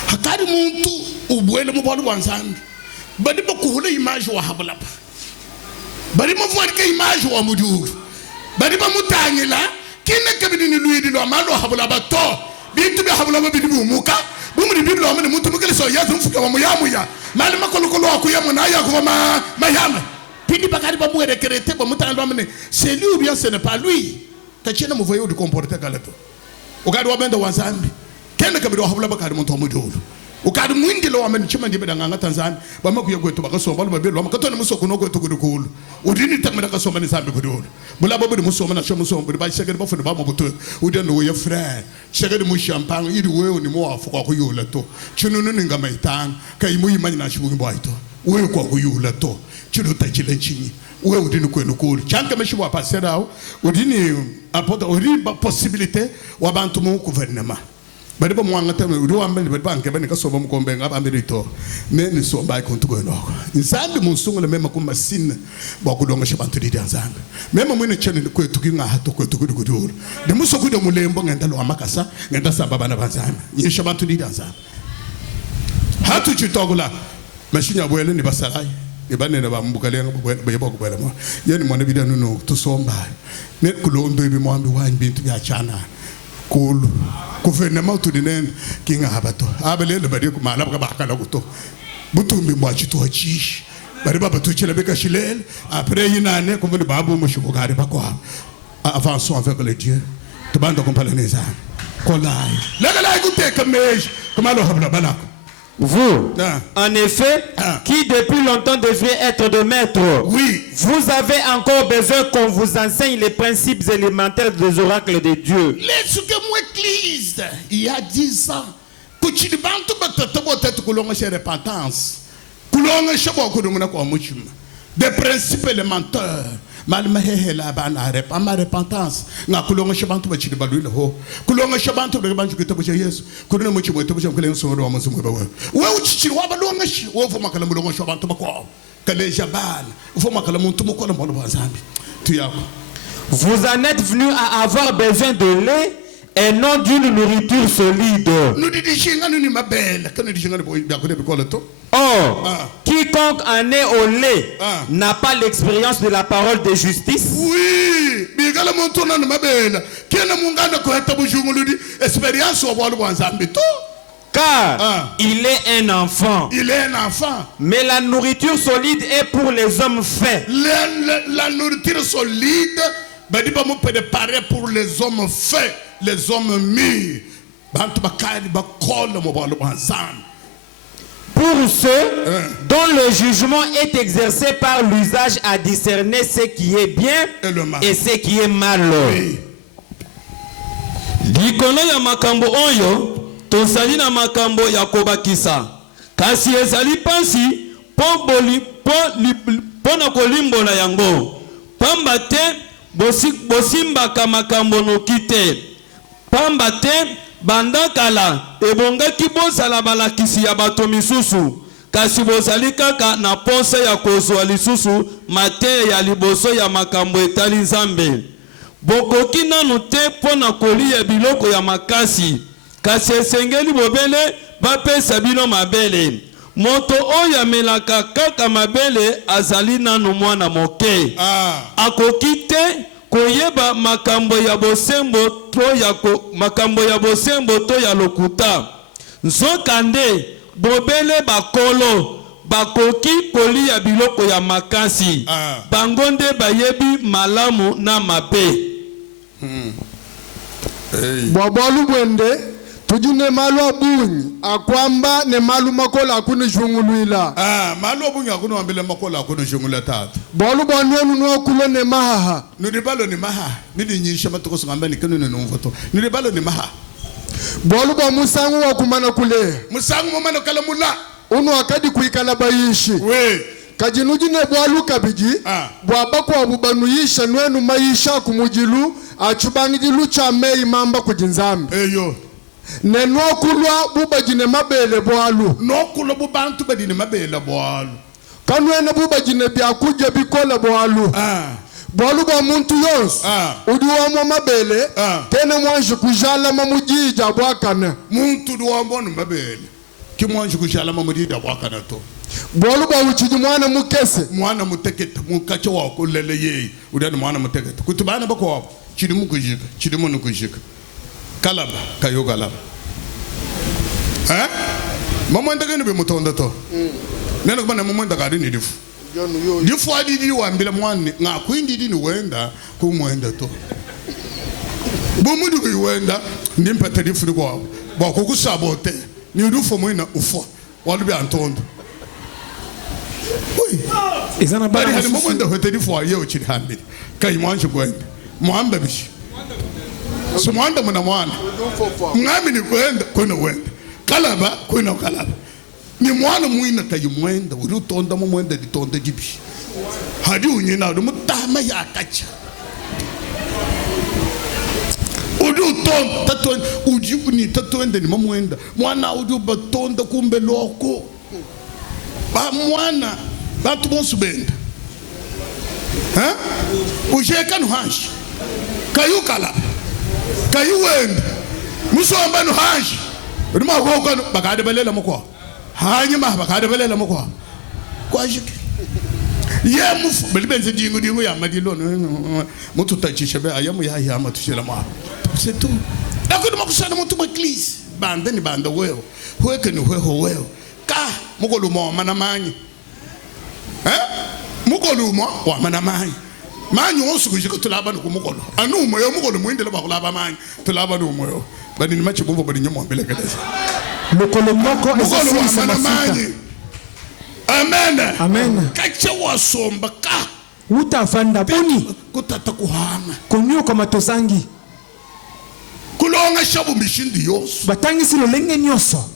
hakari muntu ubwele mu balo bwanzandi badi bakuhule image wa habulapa badi mvuarika image wa muduru badi bamutangila kine kabidi ni luidi lo amalo habulaba to bintu be habulaba bidi bumuka bumuri biblo amene muntu mukele so yazo mfuka wa muyamuya mali makolokolo akuyamu na ya kuva mayama pindi bakari ba muere kerete ba mutando amene c'est lui ou bien ce n'est pas lui tachena mu voyo de comporter kalato ukadi wabenda wazambi kene kabidi wa habula bakari muntu omujulu ukadi mwindi lo amene chima ndibe danganga Tanzania ba makuye kwetu bakasomba lo babelo makatone musoko no kwetu kudukulu udini tamira kasomba ni zambi kudulu bula bobu musoma na shomu sombo ba shegere bafu ba mabuto udendo we frère shegere mu champagne idi we ni mo afuka ku yula to chinunu ninga maitana kai mu yimanya na shibu ngbaito we kwa ku yula to chino tachile chinyi we udini kwenu kulu chanka meshiwa passerao udini apoda ori possibilité wa bantu mu gouvernement bari ba mwanga tame uri wambele bari banke bani kasoba mukombe ngaba ambirito neni somba ikontu go noko nzambi musungule mema kuma sin ba kudonga shabantu di nzambi mema mwine chene kwetu kinga hato kwetu kudukuduru de musokude mulembo ngenda lo amakasa ngenda samba bana banzambi nyisha bantu di nzambi hatu chitogula mashinya bwele ni basalai ibanene ba mbukalenga bayebo kubela mo yeni mwana bidanu no tusomba ne kulondo ibi mwambi wanyi bintu bya chana kulu kufene mautu dinene kinga habato abelele badi kumala bakala kuto butumbi mwachito hachishi bari baba tuchela beka shilel après yinane kumbe babu mushuko gari bakwa avançons avec le Dieu tubanda kompala neza kolai la guteka meje kumalo habla balako. Vous, en effet, qui depuis longtemps devrait être de maître, oui, vous avez encore besoin qu'on vous enseigne les principes élémentaires des oracles de Dieu. Laisse que moi église, il y a 10 ans, que tu ne bantu peut-être que l'on ait repentance, que l'on ait beaucoup de des principes élémentaires. Malma hela bana ma repentance nga kulonga shabantu bachidi balwile ho kulonga shabantu bebanju kitabu cha Yesu kulona muchi mwetu bcha mkele nsoro wa mungu bawe we uchichiri wa balonga shi wo fo makala mulonga shabantu bakwa kale jabana fo makala muntu mukola mbolo bazambi tu yako. Vous en êtes venus à avoir besoin de lait et non d'une nourriture solide. Or, quiconque en est au lait n'a pas l'expérience de la parole de justice. Oui, car il est un enfant. Il est un enfant. Mais la nourriture solide est pour les hommes faits. La nourriture solide, préparer pour les hommes faits, les hommes mûrs. Pour ceux dont le jugement est exercé par l'usage à discerner ce qui est bien et ce qui est mal. Likolo ya makambo oyo tosali na makambo ya kobakisa kasi ezali pasi po na kolimbola yango pamba te bosimbaka makambo noki te pamba te banda kala ebongaki bozala balakisi ya bato misusu kasi bozali kaka na ponse ya kozwa lisusu mateya ya liboso ya makambo etali Nzambe. Bokoki nanu te mpo na kolia biloko ya makasi kasi esengeli bobele bapesa bino mabele. Moto oyo amelaka kaka mabele azali nanu mwana moke. Akoki te koyeba makambo ya bosembo to ya lokuta. Nzokande bobele bakolo bakoki kolia biloko ya makasi. Bangonde bayebi malamu na mabe. Bwabalu bwende tujine malu abunyi akwamba ne malu makola akune jungulwila. Malu abunyi akune wambile makola akune jungula tatu. Bwalu bwanwenu nuwakulo ne mahaha. Nuribalo ni maha. Nidi nyisha matuko sungamba ni kenu ni numvoto. Nuribalo ni maha. Bwalu bwa musangu wakumana kule. Musangu mwamano kala mula. Unu wakadi kuikala bayishi. We. Kajinujine bwalu kabiji. Bwabako wabubanuyisha nwenu maisha kumujilu. Achubangijilu cha mei mamba kujinzambi. Eyo. Nenwa kulwa buba jine mabele bwalu. No kulwa bubantu badine mabele bwalu. Kanwene buba jine biakuja bikola bwalu. Bwalu bwa muntu yonsu. Uduwa mwa mabele. Tene mwanshi kujala mamujija bwakana. Muntu duwa mbonu mabele. Kimwanshi kujala mamujija bwakana to. Bwalu bwa uchiji mwana mukese. Mwana muteketa mukacha wako lele yei. Udani mwana muteketa. Kutubana bako wapo. Chidimu kujika. Chidimu nukujika. Kalaba, kayo kalaba. Mama ndagani be mutonda to. Nena kubana mama ndagari ni difu. Difu adidi wambila mwana nga kuindidi ni wenda kumwenda to. Bomudu ku wenda ndimpata difu ni kwa. Ba ko kusabote. Ni difu mwina ufo. Wali be antondo. Oi. Izana bari hadi mama ndahete difu wa yeo chiri hambili. Kai mwanshi kwenda. Mwamba bishi. Sumwanda mwana mwana ngami ni kwenda wenda kalaba kwenda kalaba ni mwana mwina kayi mwenda uri tonda mu mwenda di tonda jibi hadi unyina uri mutama ya kacha uri tonda tato ujibu ni tato ende ni mwenda mwana uri batonda kumbe loko ba mwana batu bonsu benda ujeka nuhanshi kayu kalaba kayu wenda musomba no hanji rima gogo bakade belela mukwa hanyi ma bakade belela mukwa kwashiki ye mufu belibenze dingo ya madilo mutu tachishabe ayamu ya matushela ma c'est tout d'accord makusana mutu baklis bande ni bande wewe hweke ni wewe ka mukolo mo manamanyi mukolo mo wa manamanyi manyi osuku tulaba no kumukolo anu moyo mukolo muindela bakulaba manyi tulaba no moyo bani ni machi bombo bani nyomo mbelekeleza lokolo moko mukolo wa manamanyi. Amen. Amen. Kacha wasomba ka utafanda boni kutata kuhanga konyo kama tosangi kulonga shabu mishindi yoso batangisi lolenge nyoso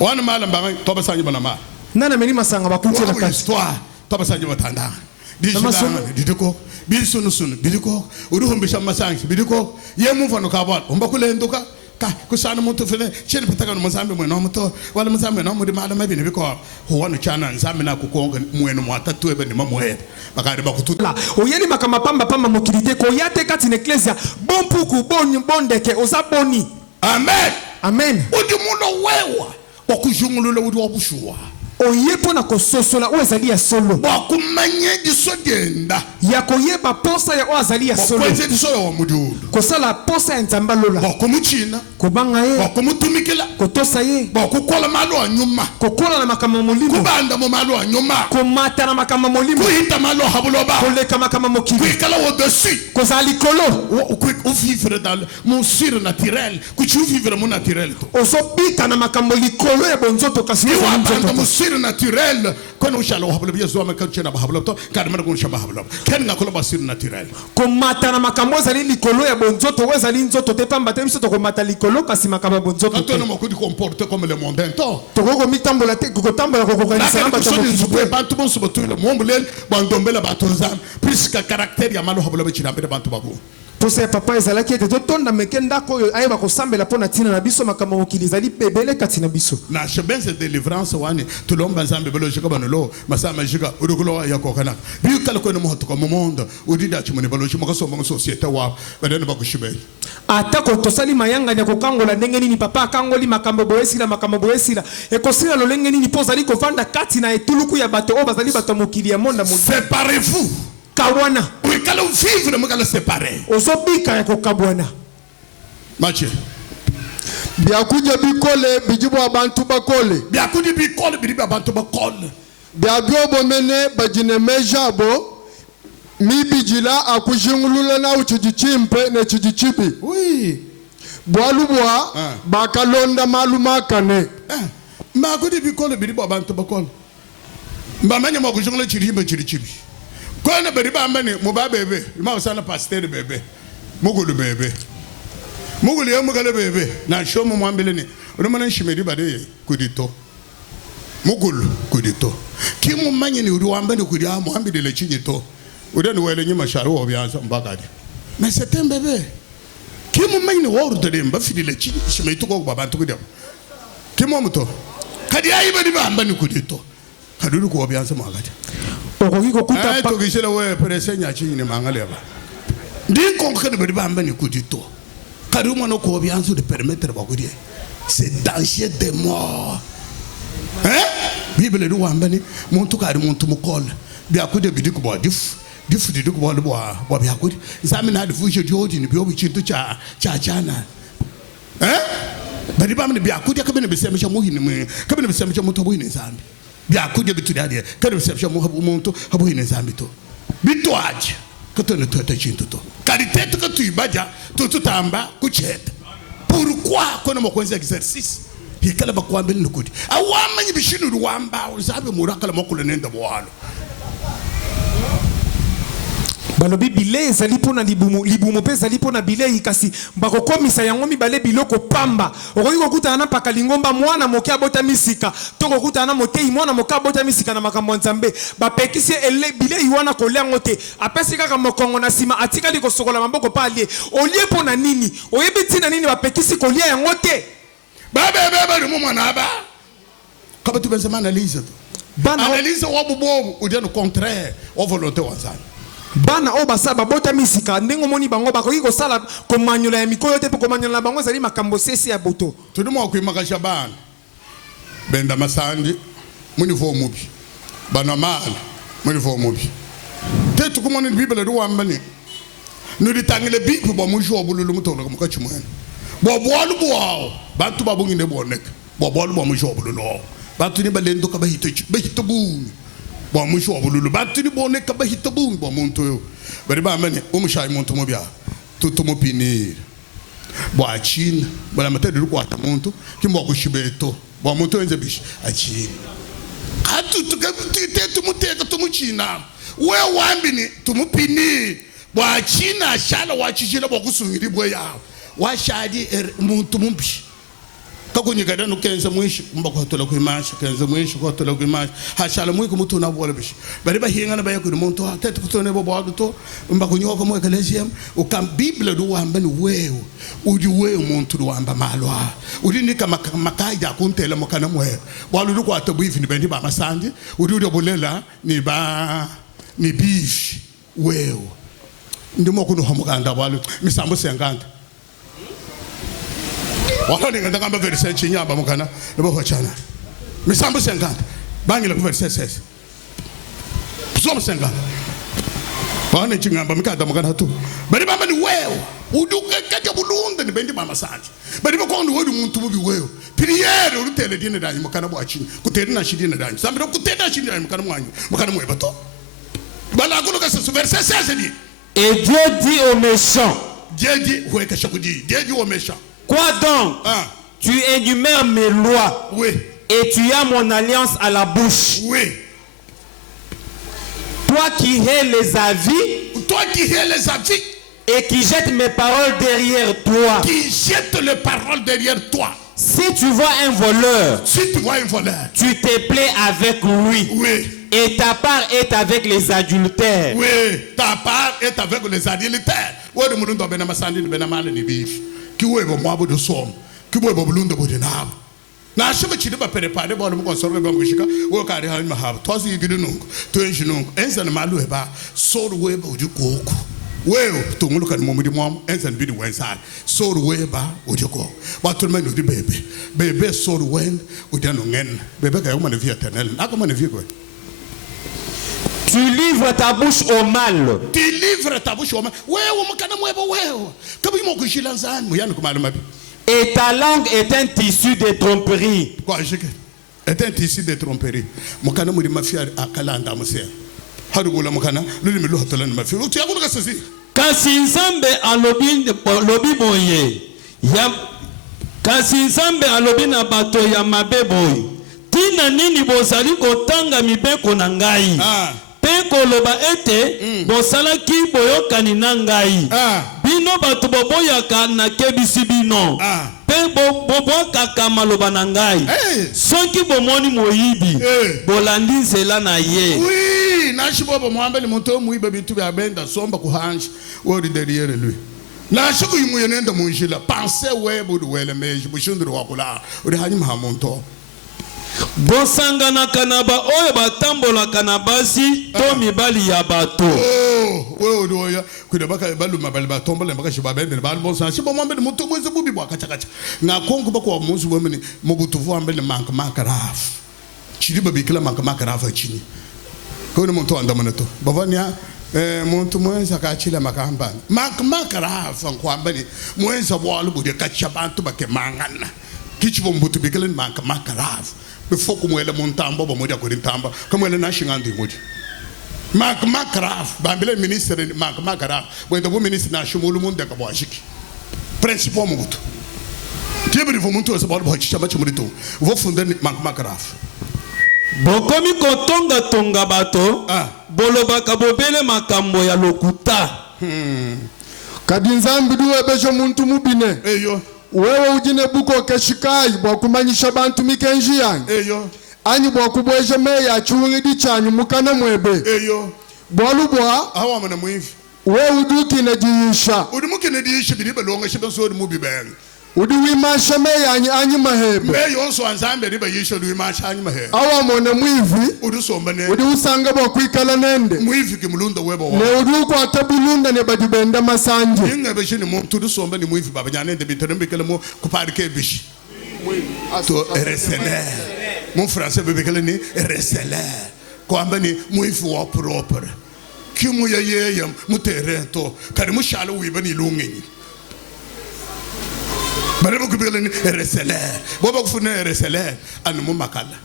wana mala mbanga toba sanyi bana ma nana meni masanga bakunti la kasi histoire toba sanyi batanda dijilanga didiko bilisunu sunu bidiko uruhumbisha masangi bidiko yemu vano kabal umba kulenduka ka kusana mutu fele chene pataka no mzambe mweno muto wala mzambe no muri mala mabini biko huwano chana nzambe na kukonga mweno mwatatu ebe ni mamwe bakari bakutula oyeni makama pamba mokilite ko yate kati na ecclesia bon puku bondeke ozaboni. Amen. Amen. Udi muno wewa wakujungulula udi wabushuwa oyepo na kososola ozali ya solo wakumanye disodenda ya koyeba posa ya ozali ya solo wakwenze disoyo wa mududu kosala posa ya nzambalola wakumuchina kobanga ye wakumutumikila kotosa ye wakukola malo wa nyuma kokola na makama molimo kubanda mu malo wa nyuma komata na makama molimo kuhita malo habuloba koleka makama mokili kuikala au-dessus kozala likolo uvivre dans mon sir naturel kuchi uvivre mon naturel ozobika na makambo likolo ya bonzoto kasi wabanda mu sir naturel kono ushala wahabula biyezo amekachena bahabula to kadimana kunisha bahabula ken ngakola basir naturel komata na makambo ezali likolo ya bonzoto ezali nzoto te pamba te biso to komata likolo kasi makambo bonzoto te no mokudi comporter comme le mondain to toko mitambola te kotambola kokokanisa na bato mokudi bantu bonso botule mombulel bandombela batonzam puisque caractère ya malo habula bechina mbele bantu babu posa ya papa ezalaki ete totonda meke ndako oyo ayeba kosambela mpo na ntina na biso makambo mokili ezali ebele kati na biso na chemin de délivrance wani tulomba nzambe belojika banolo masama jika urukulo ya kokana bi kala ko no moto ko monde udida chimone beloji makaso mo société wa badene bakushibe atako tosali mayanga ya kokangola ndenge nini papa akangoli makambo boesila ekosila lolenge nini po zali kovanda kati na etuluku ya bato oyo bazali bato mokili ya monda mo séparez-vous kawana wikala vivre mukala séparé ozobika ya kokabwana mache byakuja bikole bijibu abantu bakole byakuja bikole bijibu abantu bakole byabyo bomene bajine mejabo mibijila akujingulula na uchijichimpe ne chijichibi oui bwalubwa bakalonda malumakane makuja bikole bijibu abantu bakole mbamanya makujingula chirimba chirichibi kwana beriba ambani mubabebe imausana pasteur bebe mugulu bebe mugulu ya mugale bebe na shomo mwambele ni urumana nshimeri bade kudito mugulu kudito kimu manye ni uruambani kudia mwambele le chinyito udani wele nyima sharu obyanza mbagadi mais c'est un bébé kimu manye ni word de mba fidile chinyi shimito ko babantu kudia kimu muto kadi ayi badi ambani kudito kadulu ko obyanza mwagadi okiko kuta to gisela we presenya chini mangaleba ndi konkrete bedi bamba ni kudito kadi mo no ko bianzu de permettre ba kudie c'est danger de mort bible du wamba ni muntu kadi muntu mukol bi akude bidi ko bodif difu di ko bo bo bi akudi zami na difu je diodi ni bi obi chintu cha chana bedi bamba ni bi akudi ka bene besemesha muhini ka bene besemesha mutu muhini zambi byakuja bitudade kandi bisabisha mu umuntu habuhine zambito bitwaje katone tota chintu to kandi tetu ka tuibaja tutamba kucheta pourquoi kono mokwenza exercice hikala bakwambe nukudi awamanyi bishinu ruwamba uzabe murakala mokule nenda bwalo balobi bile ezali pona libumu pe ezali pona bile kasi bakokomisa yango mibale biloko pamba okoki kokutana na paka lingomba mwana moke abota misika to kokutana na motei mwana moke abota misika na makambo nzambe bapekisi bile iwana kolia ngote apesi kaka mokongo na sima atikali kosokola maboko pa alie olie pona nini oyebi tina nini bapekisi kolia yango te baba ni mwana aba kabatu benzema analyse analyse wabubomu udia no contraire au volonté wazana bana o basaba bota misika ndengo moni bango bakoki kosala komanyola ya mikolo te po komanyola bango zali makambo sesi ya boto tudimo kuimakasha bana benda masandi muni vo mubi Banamal, moi le vois mobi. T'es tout comme on est Bible de Wambani. Nous dit tangle le Bible pour moi jouer au boulot le mouton comme quoi tu m'as. Bon bois le bois. Bantu babou ne bois nek. Bon bois le bois moi jouer au boulot. Bantu ni balendo kaba hito boum. Bon moi jouer au boulot. Bantu ni bois nek kaba hito boum. Bon monto. Bari ba mane o mshai monto mo bia. Tout mo pinir. Bon a Chine. Bon la mate de quoi ta monto. Qui mo ko shibeto. Bon monto enze bish. A Chine. Atu tu muteka tumuchina we wambini tumupini bwa china shala wachishila bokusungiri boya washadi muntu mumbi kakunyikada nukenza mwishi mbakotola kuimasha kenza mwishi kotola kuimasha hashala mwiku mutu na bola bishi bari bahinga na bayakuri muntu atete kutone bo bwadu to mbakunyoka mwe kalesiam ukam bible do wambani wewe udi wewe muntu do wamba malwa udi nika makaida kuntela mokana mwe bwalu do kwata bifi ni bendi ba masandi udi do bolela ni beef wewe ndimo kuno hamukanda bwalu misambo senganda wala ninga ngamba verset chinyamba mukana lebo hochana misambo 50 bangila ku verset 16 psalm 50 bana chingamba mikada mukana tu bari bamba ni wewe uduke kake bulunde ni bendi mama sanje bari bakondo wodi muntu bubi wewe priere urutele dine danyi mukana bwachini kuteri na shidine danyi sambira kutenda shidine danyi mukana mwe bato bala kuno ka verset 16 dit et Dieu dit aux méchants, Dieu dit ouais que chaque dit Dieu dit aux méchants. Quoi donc? Tu énumères mes lois. Oui. Et tu as mon alliance à la bouche. Oui. Toi qui hais les avis. Toi qui hais les avis. Et qui jette mes paroles derrière toi. Qui jette les paroles derrière toi. Si tu vois un voleur. Si tu vois un voleur. Tu te plais avec lui. Oui. Et ta part est avec les adultères. Oui. Ta part est avec les adultères. Oui, de mon bena masandi bena male ni bif. Qui ouais bon moi de somme. Qui ouais bon blonde de nab. Na shebe chide ba préparer bon mo conserver bon shika. Wo ka de ha ma ha. Toi si gidi nung. To enji nung. Enza na malu e ba. So the way ba odi koku. Well, to look at Mommy Mom, and be the one side. So the way ba odi ko. But to men the baby. Baby so the wind with an ungen. Baby ka woman via tenel. Akomane via go. Tu livres ta bouche au mal. Tu livres ta bouche au mal. Et ta langue est un tissu de tromperie. Quoi, est un tissu de tromperie. Mokana mudi mafia akalanda mose. Harugola mokana, luli melo hatolan mafia. Tu as vu ça c'est? Kasi nzambe alobi boye. Ya kasi nzambe alobi na bato ya mabe boye. Tina nini bozali kotanga mibeko na ngai. Koloba ete bosalaki boyokani na ngai bino bato boboyaka na kebisi bino pe bobwakaka maloba na ngai soki bomoni moyibi bolandi nzela na ye. Oui, nashi bobo mwambeli moto muibe bitu bya benda somba kuhanji wori derrière lui. Nashi kuyimuyenenda munjila pense webo de wele meji bushunduru wakula uri hanyima hamonto. Bosangana kanaba oyo batambola kanabasi to mibali ya bato. Oh, wewe doya kudabaka balu mabali batombola mbaka shibabende balu bonsa shibo mwambele mutu mweze bubi bwa kacha kacha. Na kongo bako muzu wemeni mobutuvu ambele manka raf. Chiri babikila manka raf chini. Kono muntu andamana to. Bavanya muntu mwenza kachila makamba. Manka raf kwambele mwenza bwalu bude kacha bantu bake mangana. Kichibo mbutu bikila manka raf. Before kumwele montambo bamoja kurintamba kumwele nashingandi moja makraf bambele ministre makraf bwenda bu ministre na shumulu munde ka bwashiki principal mutu tibiri vo muntu osaba bo chichaba chimurito vo funde makraf bokomi kotonga tonga bato bolobaka bobele makambo ya lokuta kadinzambi duwe bejo muntu mubine eyo wewe ujine buko keshikai bwa kumanyisha bantu mikenji yangu eyo anyi bwa kubweje meya chuwingidi chanyu mukana mwebe eyo bwa lubwa awa mana mwivi wewe uduki nediyisha udimuki nediyisha biribe longa shiba so odimu bibeng udiwimasha meya anyi mahebe meyo onso anzambe riba yisha udiwimasha anyi mahebe awa mone mwivi udusomba ne udiusanga bwa kuikala nende mwivi kimulunda webo wa ne uduku atabulunda ne badibenda masanje inga beshini muntu udusomba ni mwivi babanyane nde bitarembekele mo kuparike bishi to RSL mon français bebekele ni RSL kwamba ni muifu wa proper kimu ya muterento kari mushala wiba ni lungenyi barebo kubele ni resele boba kufuna resele anu mumakala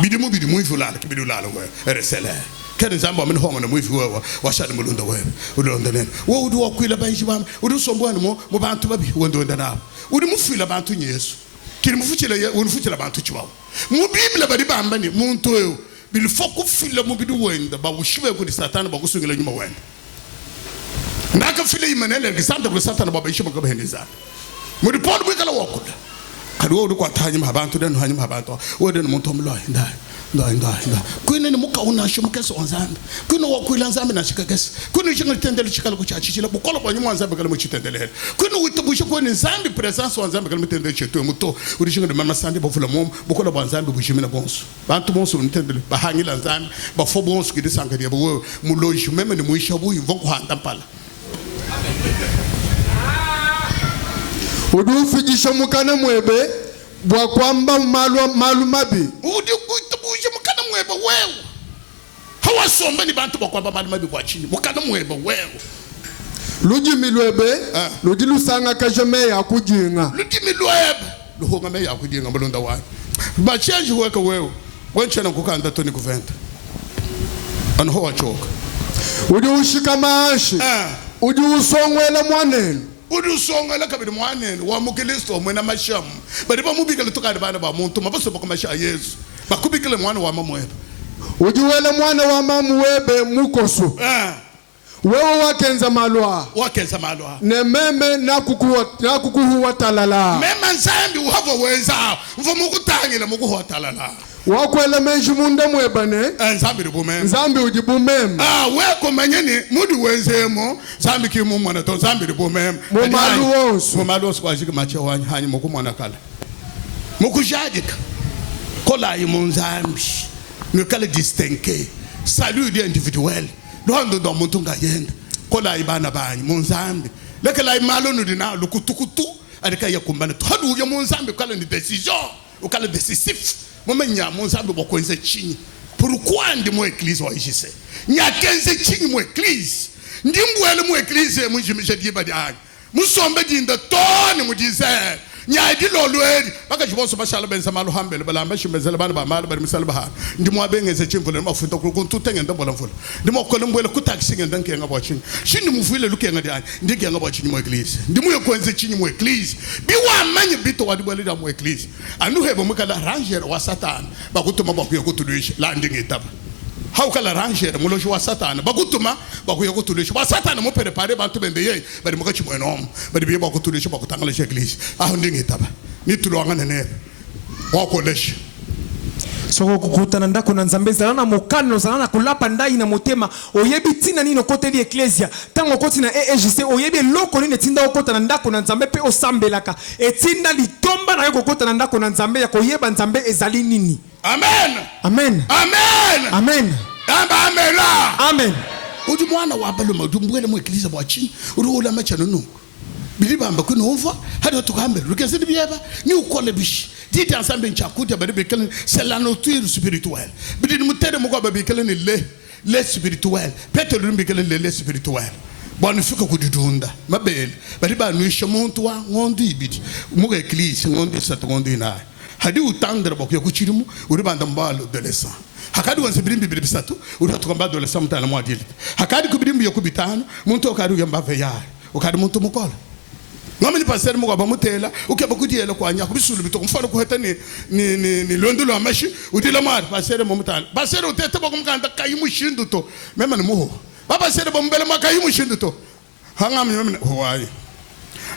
bidi muifu la kibidu la we resele kene zamba mene homo na muifu wa shali mulunda we ulonda nene wo udu wakwila banji bam udu sombwana mo bantu babi wondo nabo udu mufila bantu nyesu kiri mufuchila unfuchila bantu chibawo mu biblia badi bamba ni muntu yo bil foku fila mu bidu wenda ba wushiwe ko di satana ba kusungela nyuma wenda ndaka fila imanele ngisanta ko satana ba bayishima ko beheneza mu di pond bikala wakuda kado udu kwa tanyima abantu den hanyima abantu wode no muntu omlo ndai kwini ni muka unasho mukese onzambe kwini wakwila nzambe na shikakese kwini chinga tendele chikala ku chachichila bukolo kwa nyuma nzambe kala mu chitendele kwini witubushe kwini nzambe presence nzambe kala mutendele chetu muto uri chinga de mama sande bofula mom bukolo bwa nzambe bushimina bonso bantu bonso mutendele bahangila nzambe bafo bonso kidi sangadi bo mu loji meme ni muisha bu yimvo ku handa mpala udu fijisha mukana mwebe bwa kwamba malu mabi udi kuitubushe mukana mwebe wewe hawasomba ni bantu bakwamba malu mabi kwa chini mukana mwebe wewe luji milwebe luji lusanga kajame ya kujinga luji milwebe luhonga me ya kujinga mulunda wani bachenji weka wewe wenchena kukanda toni kuventa anho wachoka udi ushika maashi udi usongwela mwanenu udu songa la kabiri mwanene wa mukristo mwena mashamu bari ba mubikele tukari bana ba muntu mabaso ba kumasha Yesu bakubikele mwana wa mamwebe ujuwele mwana wa mamwebe mukoso wewe wakenza malwa ne meme nakukuhuwa talala meme nzambi uhava wenza mvumu kutangile mukuhuwa talala wakwele menji munde mwebane nzambi ribumeme nzambi ujibumeme weko manyeni mudi wenzemo nzambi kimu mwana to nzambi ribumeme mumalu wonsu kwa jika mache wanyi hanyi muku mwana kala muku jadika kola yi munzambi nukale distinke salut di individuel dondo do muntu nga yenda kola yi bana banyi munzambi leke la yi malo nudina lukutukutu adika ya kumbana to hadu ya munzambi kala ni decision ukala decisif momenya munzambi bokwenze chinyi pourquoi ndi mo église wa ijise nyakenze chinyi mo église ndi mbwele mo église mo jimisha diba di ani musombe dinda toni mo dize nyaadi lolweri bakajiboso bashala benza malu hambele balamba shimbezela bana ba malu bari misala baha ndi mo abengeze chimvule mafunta ku tutenge ndambola mvula ndi mo kola mbwele ku taxi ngenda nkenga bwachini shini muvule lukenga di ani ndi nkenga bwachini mo église ndi mo yekwenze chinyi mo église biwa manye bito wadi bwele da mo église anu hebo mukala ranger wa satan bakutuma bakuye kutulisha la ndi ngitaba haukala ranger muloshi wa satan bakutuma bakuye kutulisha wa satan mo prepare bantu bende ye bari mukachi mwenom bari biye bakutulisha bakutangala église aho ndi ngitaba ni tulwanga nene wakolesha soko kukutana ndako na nzambe zalana mokano zalana kulapa ndai na motema oyebi tina nino kote di ecclesia tango koti na EEJC oyebi loko nini tinda okota na ndako na nzambe pe osambelaka etinda litomba na yoko kota na ndako na nzambe ya koyeba nzambe ezali nini. Amen. Amen. Amen. Amen. Amen. Amen. Udu mwana wa baloma dumbwele mu ecclesia bwachi urula machano no bilibamba kunomva hadi tukambe lukeze biyeba ni ukole bishi didi ensemble nchakuta bari bekele c'est la nature spirituelle bidi mutere muko babekele ni le spirituel peto lumbekele le spirituel bwana fika kududunda mabele bari ba nuisha muntu wa ngondo ibidi mu ecclesia ngondo ngondo ina hadi utandra bokyo kuchirimu uri banda mbalo adolescent hakadi wanse birimbi bisatu uri tukamba adolescent mutana mwadili hakadi kubirimbi yokubitano muntu okari yambave yae ukadi muntu mukola ngami ni pastor mu kwa mutela ukeba kudiela kwa nya kubisulu bitoko mfano kuheta ni londo lo amashi udila mar pastor mu mutala pastor utete bokumkanda kayimu shindu to mema ni muho baba pastor bombele makayimu shindu to hangami mema howayi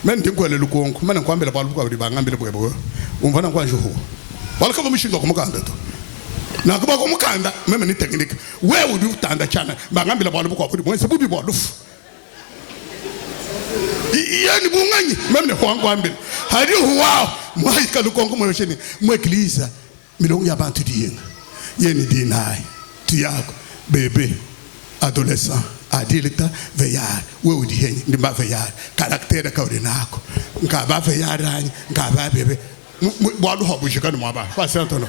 men ndingwele lukongo mana kwambela balu kwa bangambele bwebo umvana kwa juho walaka bomushindu kumkanda to na kuba kumkanda mema ni technique wewe udi utanda chana bangambela balu kwa kudi mwense bubi bolufu yani bunganyi memne kwangu ambele hadi huwa mwaika lukongo mwesheni mweklisa milongo ya bantu diyenga yeni dinai tiyako bebe adolescent adilita veyar wewe dihenyi ndimba veyar karaktere ka urinako ngaba veyar anyi ngaba bebe bwalu hobushikana mwaba fasantono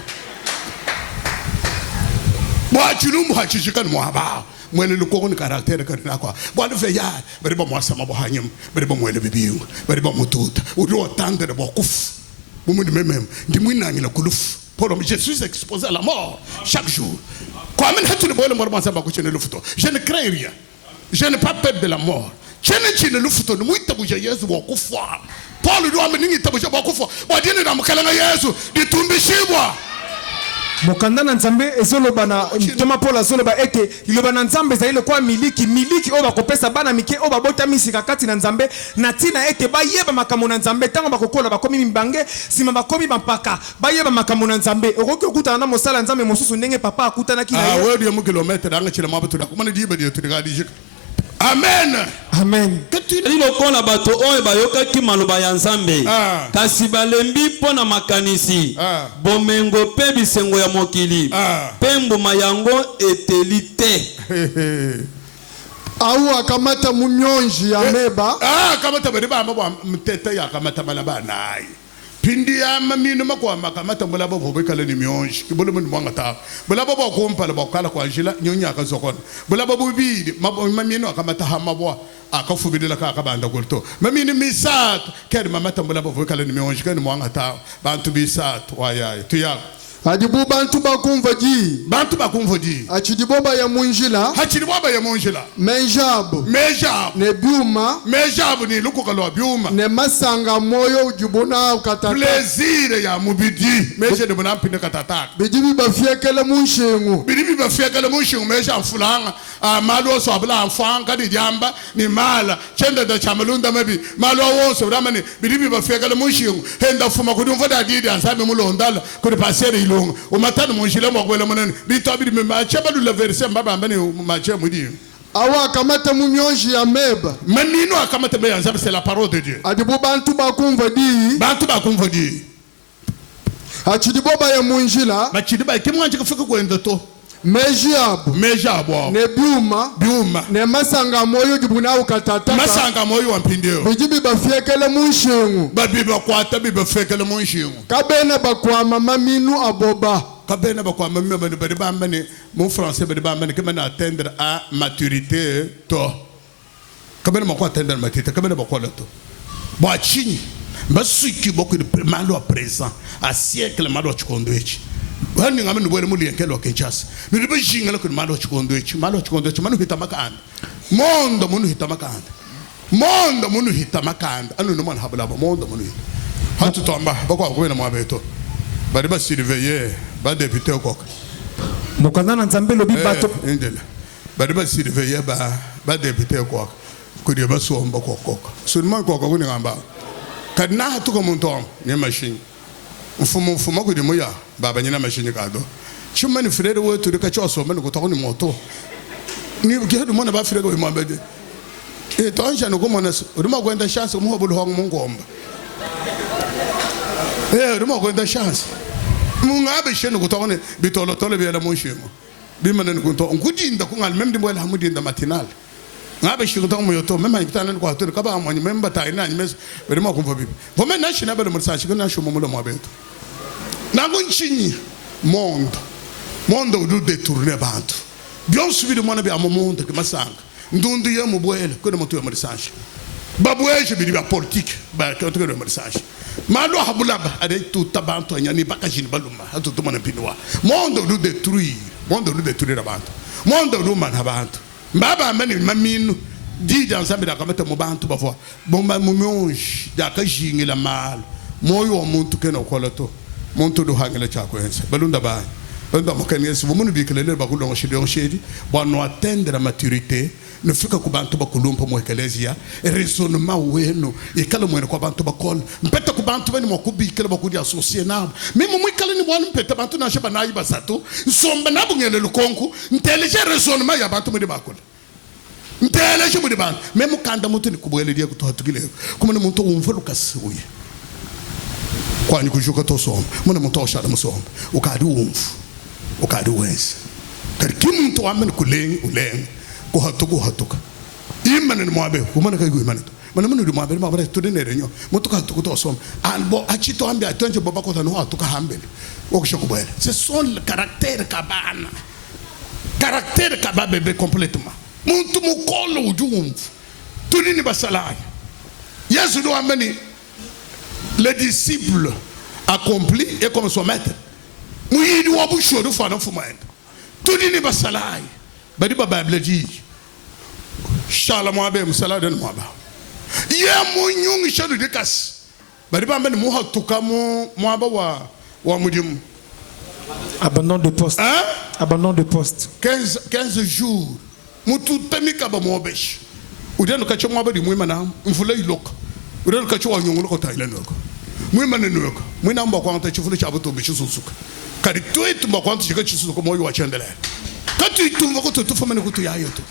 Bwa chulumu hachishika mwaba. Mwele lukoko ni karaktere karina kwa. Bwa lufe ya. Bariba mwasama bohanyem. Bariba mwele bibiyu. Bariba mututa. Uruwa tande de bokufu. Boumou de même. Dimouina ngila kulufu. Je suis exposé à la mort chaque jour. Je ne crains rien. Je n'ai pas peur de la mort. Je ne Paul doit me dire mokanda na nzambe ezoloba na Thomas Paul azoloba ete liloba na nzambe ezali kwa miliki oyo bakopesa bana mike oyo babota misika kati na nzambe na tina ete bayeba makambo na nzambe tango bakokola bakomi mimbange sima bakomi bampaka bayeba makambo na nzambe okoki okutana na mosala nzambe mosusu ndenge papa akutanaki na ye wewe mu kilometre anga chila mabutu da kuma ndiba dio tudigadije. Amen. Amen. Lokola bato oyo bayokaki maloba ya nzambe kasi balembi pona makanisi bomengo pe bisengo ya mokili pe mbuma yango etelite au akamata munyonji ya meba kamata bariba amabo mtete ya kamata balaba nai pindi ya mamino makwa makamata mulabo bobekala ni mionji kibolo mun mwanga ta bulabo ba kompa la bakala kwa jila nyonya ka zokon bulabo bubidi mamino akamata hamabwa akafubidela ka kabanda golto mamino misat kedi mamata mulabo bobekala ni mionji kani mwanga ta bantu bisat waya tuya Adibu bantu bakumvaji. Bantu bakumvaji. Achidiboba ya munjila. Achidiboba ya munjila. Menjabu. Menjabu. Ne biuma. Menjabu ni luko kalo biuma. Ne masanga moyo ujubuna ukatata. Plaisir ya mubidi. Meje de muna mpinde katata. Bidibi bafiekele munshengu. Bidibi bafiekele munshengu meje amfulanga. Malo so abla amfanga di jamba ni mala. Chenda da chamalunda mebi. Malo wonso ramani. Bidibi bafiekele munshengu. Henda fuma kudumvoda didi ansabe mulo ndala. Kudi pasere o matano mon jila mo gwele monene bitabi me mache balu le verset mbaba mbane mache mudi awa akamata munyonji ya meba manino akamata be yanzabe c'est la parole de Dieu adibu bantu bakumvadi achidiboba ya munjila bachidiba kimwanje kufika kwenda to mejabu ne biuma ne masanga moyo jibuna ukatata masanga moyo wampindeo bijibi bafiekele munshengu babiba kwata biba fiekele munshengu kabena bakwa mama minu aboba kabena bakwa mama minu badiba mbane mon français badiba mbane kemana atteindre à maturité to kabena bakwa atteindre maturité kabena bakwa to ba chini basuki beaucoup de malo à présent à siècle malo chikondwechi wani ngame nubwele muli yankelo kenchasa nibe jinga lokho malo chikondwechi manu hitamakanda mondo munu hitamakanda anu no man habula mondo munu hatu tomba bakwa kwena mwabeto bari ba surveiller ba député okoka mokanda na nzambe lobi bato ndela bari ba surveiller ba député okoka kuri ba somba okoka seulement okoka kuni ngamba kadna hatu ko muntu ne machine mfumo kudi moya baba nyina machine kado chuma ni frere wetu rika choso mani kutako ni moto ni gedu mona ba frere we mabede tonja no komona uruma kwenda chance mu hobulu ho mungomba uruma kwenda chance mungabe sheno kutako ni bitolo tole bela monshimo bimana ni kunto nkudinda kungal memdi mbwela hamudinda matinal ngabe shi kutako moyoto mema ikitana kwa tole kaba amanye memba taina nyimes uruma kumva bibi vome national bele mursashi kana shumo mulo mabeto Nagunchini monde où nous détournons bantu bien suivi de mon avis à mon monde que ma sang ndundu ya mubwele ko mo tuya message babweje bili ba politique ba ko to message malo habulaba ade tout tabanto nyani bakajini baluma hatu to mona pinwa monde où nous détruire abantu monde où nous man abantu mbaba mani maminu di dans sa bida kamata mo bantu bafwa bomba mumonji da kajingi la mal moyo wa muntu kena okolato monto do hangela chakwense balunda ba ndo mokanyesi bomunu bikelele bakulo ngishide ngishedi bwana atteindre la maturité ne fika kubantu bakulumpa mu ecclesia raisonnement wenu ikala mwene kwa bantu bakol mpeta kubantu bani mokubikela bakudi associer nabo mimi mwikala ni bwana mpeta bantu na sheba nayi basatu nsomba nabungele lukonku nteleje raisonnement ya bantu muri bakol nteleje muri bantu meme kanda mutu ni kubwele dia kutohatukile kuma ni muntu umva lukasuye kwani kujuka tosomba muna muntu oshada musomba ukadi umfu ukadi wense kari kimuntu amene kulengi ulengi kuhatuka imane ni mwabe kumana kayi imane to mana munu di mwabe mabare to denere nyo muntu kahatuka tosomba albo achito ambe atonje baba ko tanu hatuka hambele okishokubwele ce sont le caractère kabana caractère kaba bébé complètement muntu mukolo ujumvu tunini basalani Yesu doit amener les disciples accomplis et comme son maître muyidi wabusho do fana fumaenda tunini basalani badi ba Bible dit shalom abe musala den mwaba ye munyungi shadu dekas badi ba amener muha tukamu mwaba wa mudimu. Abandon de poste. Hein? Abandon de poste. 15 jours. Mutu temika ba mobesh. Udeno kacho mwaba di mwima na mfula iloka. Udeno kacho wa nyongo ko Thailand ko. Mwima ne nuka. Mwina mba kwanta chifule cha buto bishi susuka. Kadi tweet mba kwanta chika chisuka moyo wa chendele. Kati tumba ko to famane ko to yayo to.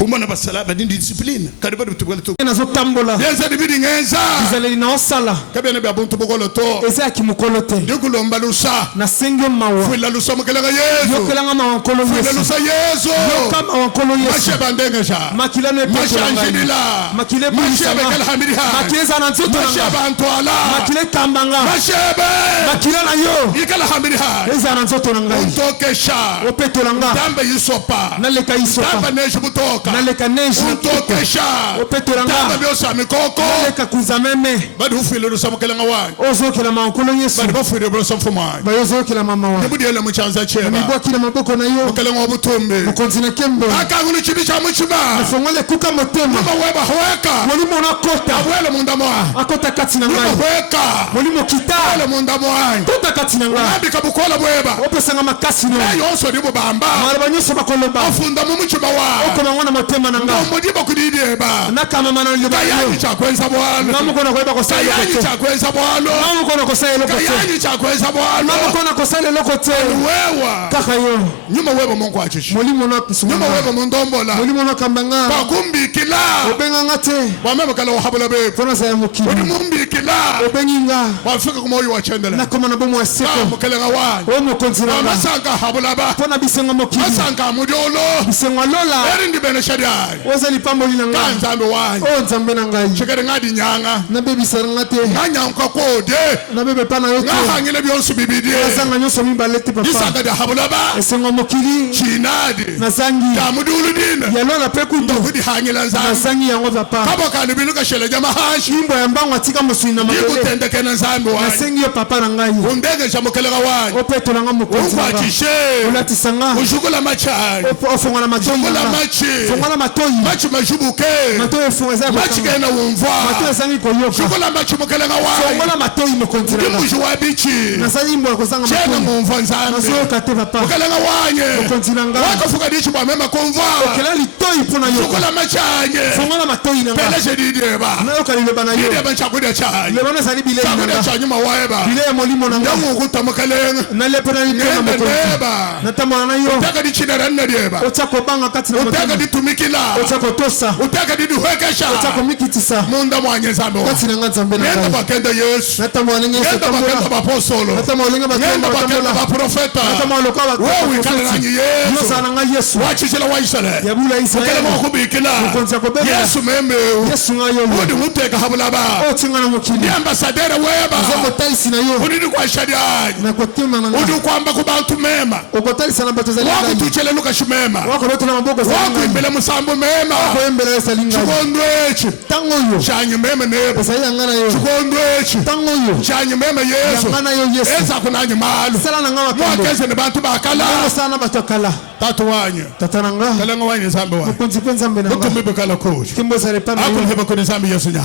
Umana basala ba dindi discipline. Kadi ba to to. Nazo tambola. Yenza di bidi ngenza. Izaleli na osala. Kabene ba buntu bokolo to. Eza kimukolote. Dikulo mbalusa. Na sengyo mawa. Fuila lusa mukela Yesu. Yokelanga mawankolo Yesu. Fuila lusa Yesu. Yokama wankolo Yesu. Mashe bandengesha. Makila ne Mashanjidila. Makile Mashebe kalhamiriha. Makile zanantuto nanga. Mashebe antwala. Makile tambanga. Mashebe. Makila na yo. Ikalhamiriha. Eza nantuto nanga. Untokesha. Opeto nanga. Dambe yisopa. Naleka isopa. Dambe neji butoka. Naleka neji. Untokesha. Opeto nanga. Dambe biosa mikoko. Naleka kuzameme. Badi hufile lusa mukela ngawani. Ozokela mawankolo Yesu. Badi hufile lusa mfumai. Bayozokela mama wa. Nebudi ele mchanza cheba. Mibwakila maboko na yo. Mukela ngabutumbe. Mukonzina kembo. Akangulu chibicha muchima. Fongole kuka motema. Weba hweka. Molimo na kota. Abwele munda mwa. Akota kati na ngai. Hweka. Molimo kita. Abwele munda mwa. Kota kati na ngai. Nabi kabukola bweba. Opesanga makasi no. Yonso dibo bamba. Malaba nyoso bakoloba. Afunda mu muchima wa. Okoma ngona motema na ngai. Mudibo kudideba. Nakama mana liba. Kayanyi cha kwenza bwana. Namu kona kweba ko sai Kayanyi lokote. cha kwenza bwana. Namu kona ko sai lokote. Kayanyi cha kwenza bwana. Namu kona ko sai lokote. Wewa. Kaka yo. Nyuma weba Mungu achishi. Molimo na kisuma. Nyuma weba mundombola. Molimo na kambanga. Bagumbi kila. Obenga ngate. Wamema kala wahabula be. Fona sa mukili. Mumbi kila. Obenga. Wafika kumoyo wa chendele. Nakoma na bomo aseko. Mukele ngawani. Omo konzina. Masanga habula ba. Fona bisenga mokili. Masanga mudiolo. Bisenga lola. Eringi bene shadai. Oza lipambo lina ngai. Kanzambe wani. O nzambe na ngai. Chekere ngadi nyanga. Na bebi sarangate. Nganyanka kode. Na bebe pana yote. Ngahangile byonsu bibidi. Azanga nyoso mimbalete papa. Isanga da habula ba. Esenga mokili. Chinadi. Na zangi. Kamudulu dina. Yalola pekundo. Ndovudi hangila Na nzambe. zangi yango papa. Kabo kandi binuka shele jama hashi. Imbo ya mbangu atika muswina mabele. Yikutendeke na nzambe Na wani. sengi yo papa na ngai. Undege shamukele ngawani. Opeto na nga mukonzi na ngai. Ukwachishe. Ulati sanga. Ushukula machani. Ofonga na matoi. Ushukula machi. Fonga na matoi. Machi majubuke. Matoi fonga za Machi kwa. gena umva. Matoi sangi koyoka. Shukula machi mukele ngawani. Fonga na matoi mukonzi na ngai. Ndimushu wabichi. Na sangi imbo ya kozanga Chena matoi. mumva nzambe. Na soka te papa. Mukele ngawanye. Mukonzi na ngai. Wakafuka dichi bwa mema kumva. Okela litoi pona yoka. Shukula machanye. Fonga na matoi na ngai. Peleshe dideba. Na yoka liloba na yo. Dideba nchakude chanye. Lebana sali bile na Chakude ngai. chanye mawaeba. Bile ya molimo na ngai. Ndangu ukuta mukelenga. Na lepo na litoi na Ngende mukonzi. neba. Na tamwana na yo. Utaka dichina rana deba. Otako banga kati na Utaka matoi. ditumikila. Otako tosa. Utaka diduhekesha. Otako mikitisa. Munda mwanye nzambe wa. Kati na nga nzambe na Ngenda ngai. bakenda Yesu. Natamwana nyeso Ngenda bakenda tambola. bapostolo. Natamwana Ngenda bakenda bakenda tambola. baprofeta. Natamwana lokala Wewe ikana nanyi Yesu. Yosa na nga Yesu. Wachishila wa Israeli. Yabula Mukele Israeli. mwakubikila. Mukonzi akobebela. Yesu memeu. Yesu nga yo. Udi muteka habulaba. Otinga na mukili. Ni ambasadera weba. Zomo taisi na yo. Udi kwa shadiani. Na kotima na nga. Udi kwamba kubantu mema. Okotalisa na bato zali Waku ngai. tuchele luka shumema. Wako loto na maboko zali Waku ngai. imbele musambu mema. Wako embele ya sali ngai. Chukondwechi. Tango yo. Chanyi mema nebo. Esa ya ngana yo. Chukondwechi. Tango yo. Chanyi mema Yesu. Ya ngana yo Yesu. Eza kunanyi malu. Sala na nga wakambo. Mwakeze ni bantu bakala. Tango sana bato akala. Tatu wanyu. Tata na nga. Kalenga wanyu nzambe wanyu. Mukonzi pe nzambe na nga. Mutumbi bukala kuji. Kimbo zare pa na Ako yo. mheba kuni nzambe Yesu nya.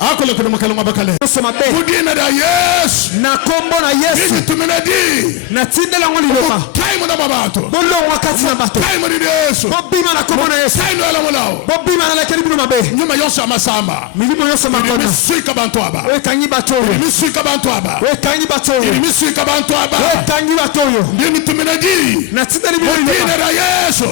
Ako le kuni mukala mwabakale. Yesu mabe. Kudina da Yesu. Na kombo na Yesu. Nisi tuminadi. Na tindela ngo liloba. Time na mabato. Bolongwa kati na bato. Time ni Yesu. Bobima na kombo na Yesu. Time ala mulao. Bobima na lekeli bino mabe. Nyuma yose amasamba. Milimo yose makona. Misika bantu aba. Wekanyi batoyo. Misika bantu aba. Wekanyi batoyo. Misika bantu aba. Wekanyi batoyo. Nini tuminadi. Na tindela bino Kudina liloba. da Yesu.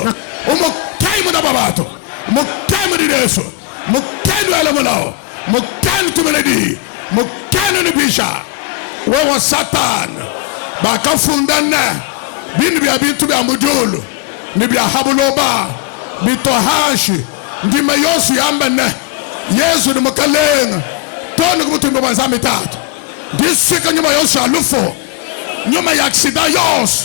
Umo time na mabato. Mo time ni Yesu. Mo time ala mulao. Mo time tuminadi. Mo time ni bisha. Wewe Satan. Bakafundana. Bini bya bintu bya mudulu. Ni bya habuloba. Bitohashi. Ndima yosu yambane. Yesu ni mukalenga. Toni kumutumba wanzami tatu. Disika nyuma yosu alufo. Nyuma ya aksida yosu.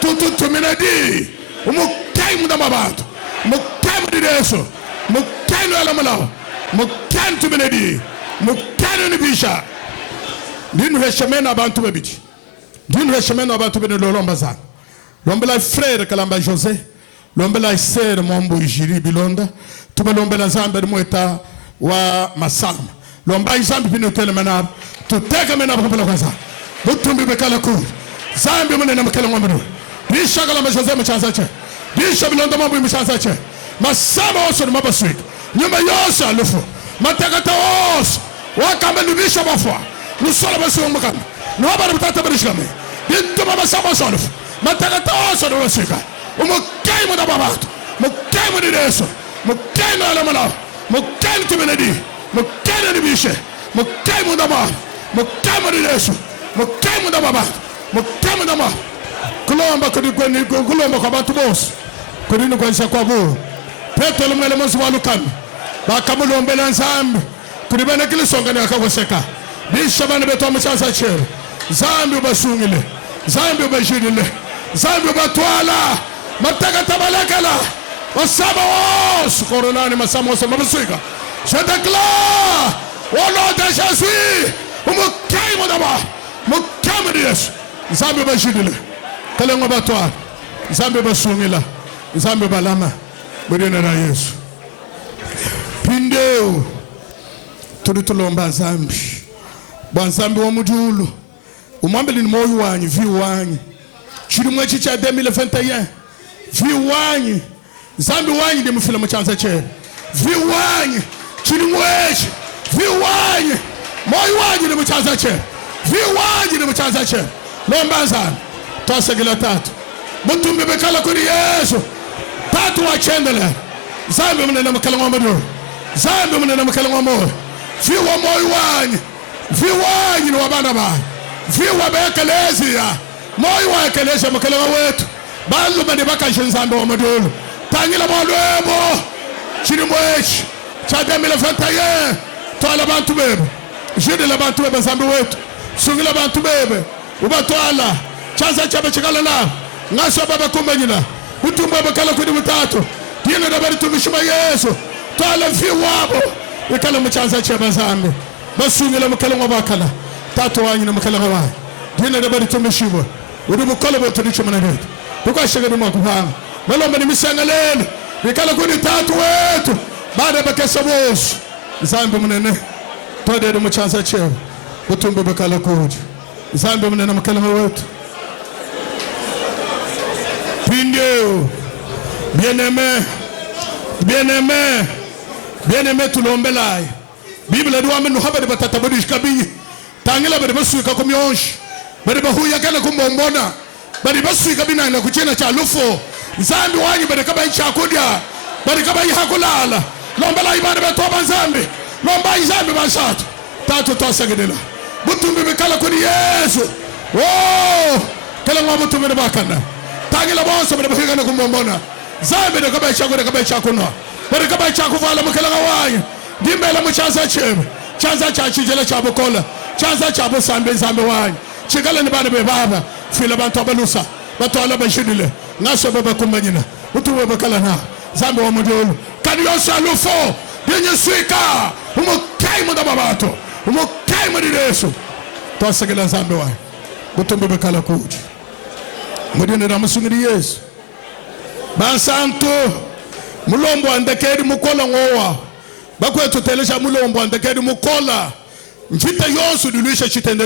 Tutu tuminadi. umukai mudama bantu mukai mudireso mukai no alamala mukai tubenedi mukai no bisha dinu heshemena abantu bebiti dinu heshemena abantu bene lolomba zana lombela frère kalamba José lombela sœur mombo ijiri bilonda tuba lombela zambe mweta wa masama lomba izambi pino tele manab tuteka mena bakapela kwanza butumbi bekala ku zambi munena makala ngombe bisha kalamba José mchanza che bisha bilonda mombo mchanza che masama oso ni mabaswik nyumba yose alufu matakata oso wakamba nubisha bafwa nusola basu mbakana nobara butata barishame dinto mabasama oso alufu matakata oso ni mabaswika umukai muda babatu mukai mudireso mukai no alamala mukai tubenedi mukai no bishe mukai muda ba mukai mudireso mukai muda babatu mukai muda ba kulomba kudi kweni kulomba kwa bantu bose kudi no kwanza kwa bo petelo mwele mosi walukami bakamulombe na nzambi kudi bana kile songa ne akawoseka bisha bana beto amchanza chere zambi ubasungile zambi ubashidile zambi ubatwala mataka tabalakala wasaba was koronani masamo so mabusika je déclare au nom de Jésus umukai modaba mukai Yesu zambi bashidile kale ngobatwa zambi basungila zambi balama bodena na Yesu pindeo tulitulomba zambi banzambi wa mudulu umwambeli ni moyo wanyu vi wanyu chirimwe chicha 2021 vi wanyu zambi wanyu ndi mufila mchanza che vi wanyu chirimwechi vi wanyu moyo wanyu ndi mchanza che vi wanyu ndi mchanza che lomba zambi twasegela tatu mutumbi bekala kuri Yesu tatu wachendele zambi mnena mkala ngombe zambi mnena mkala ngombe vi wa moyo wanyu vi wanyu ni wabana ba vi wa bekelezia moyo wa ekeleza mkala wetu balu bani bakashe nzambe wa modolo tangila molwebo chirimwechi cha 2021 twala bantu bebe jide la bantu bebe nzambe wetu sungila bantu bebe ubatwala chanza chabe chikala na ngaso baba kumbanyina utumba bakala kudi mutatu dina da bari tumishima Yesu twala vi wabo ikala mchanza chabe nzambe basungila mkala ngobakala tatu wanyu na mkala ngwa dina da bari tumishima udu mukala botu dichuma na wetu tukashega ni mwakupanga malomba ni misangalele bikala kuni tatu wetu baada bakesa bosu zambi munene twade mu chanza chewe utumbe bakala kuji zambi munene mukala wetu pindeo bien-aimé tulombelai Bible do amenu habari batata bodish kabinyi tangela bari basuka kumyonshi bari bahuya kana kumbombona bari basuka bina na kuchena cha lufo nzambi wanyu bari kaba ichakudia bari kaba ihakulala lombela ibana betoba nzambi lomba nzambi basatu tatu tosagedela butumbi bikala kuni Yesu oh kala ngwa butumbi bakana tangela bonso bari bahuya kana kumbombona zambi de kaba ichakudia kaba ichakuno bari kaba ichakuvala mukala wanyu dimbela mchanza chebe chanza cha chijela cha bukola chanza cha busambe zambe wanyu chikala ni bana be baba fila bantu abalusa batola bashidile ngaso baba kumbanyina utuwe bakala na zambe wa modolo kani yosa lufo denye swika umukai muda babato umukai mudireso twasagela zambe wanyu butumbe bakala kuji mudine na musungiri Yesu bansanto mulombo andekedi mukola ngowa bakwetu telesha mulombo andekedi mukola mfita yosu dilisha chitendele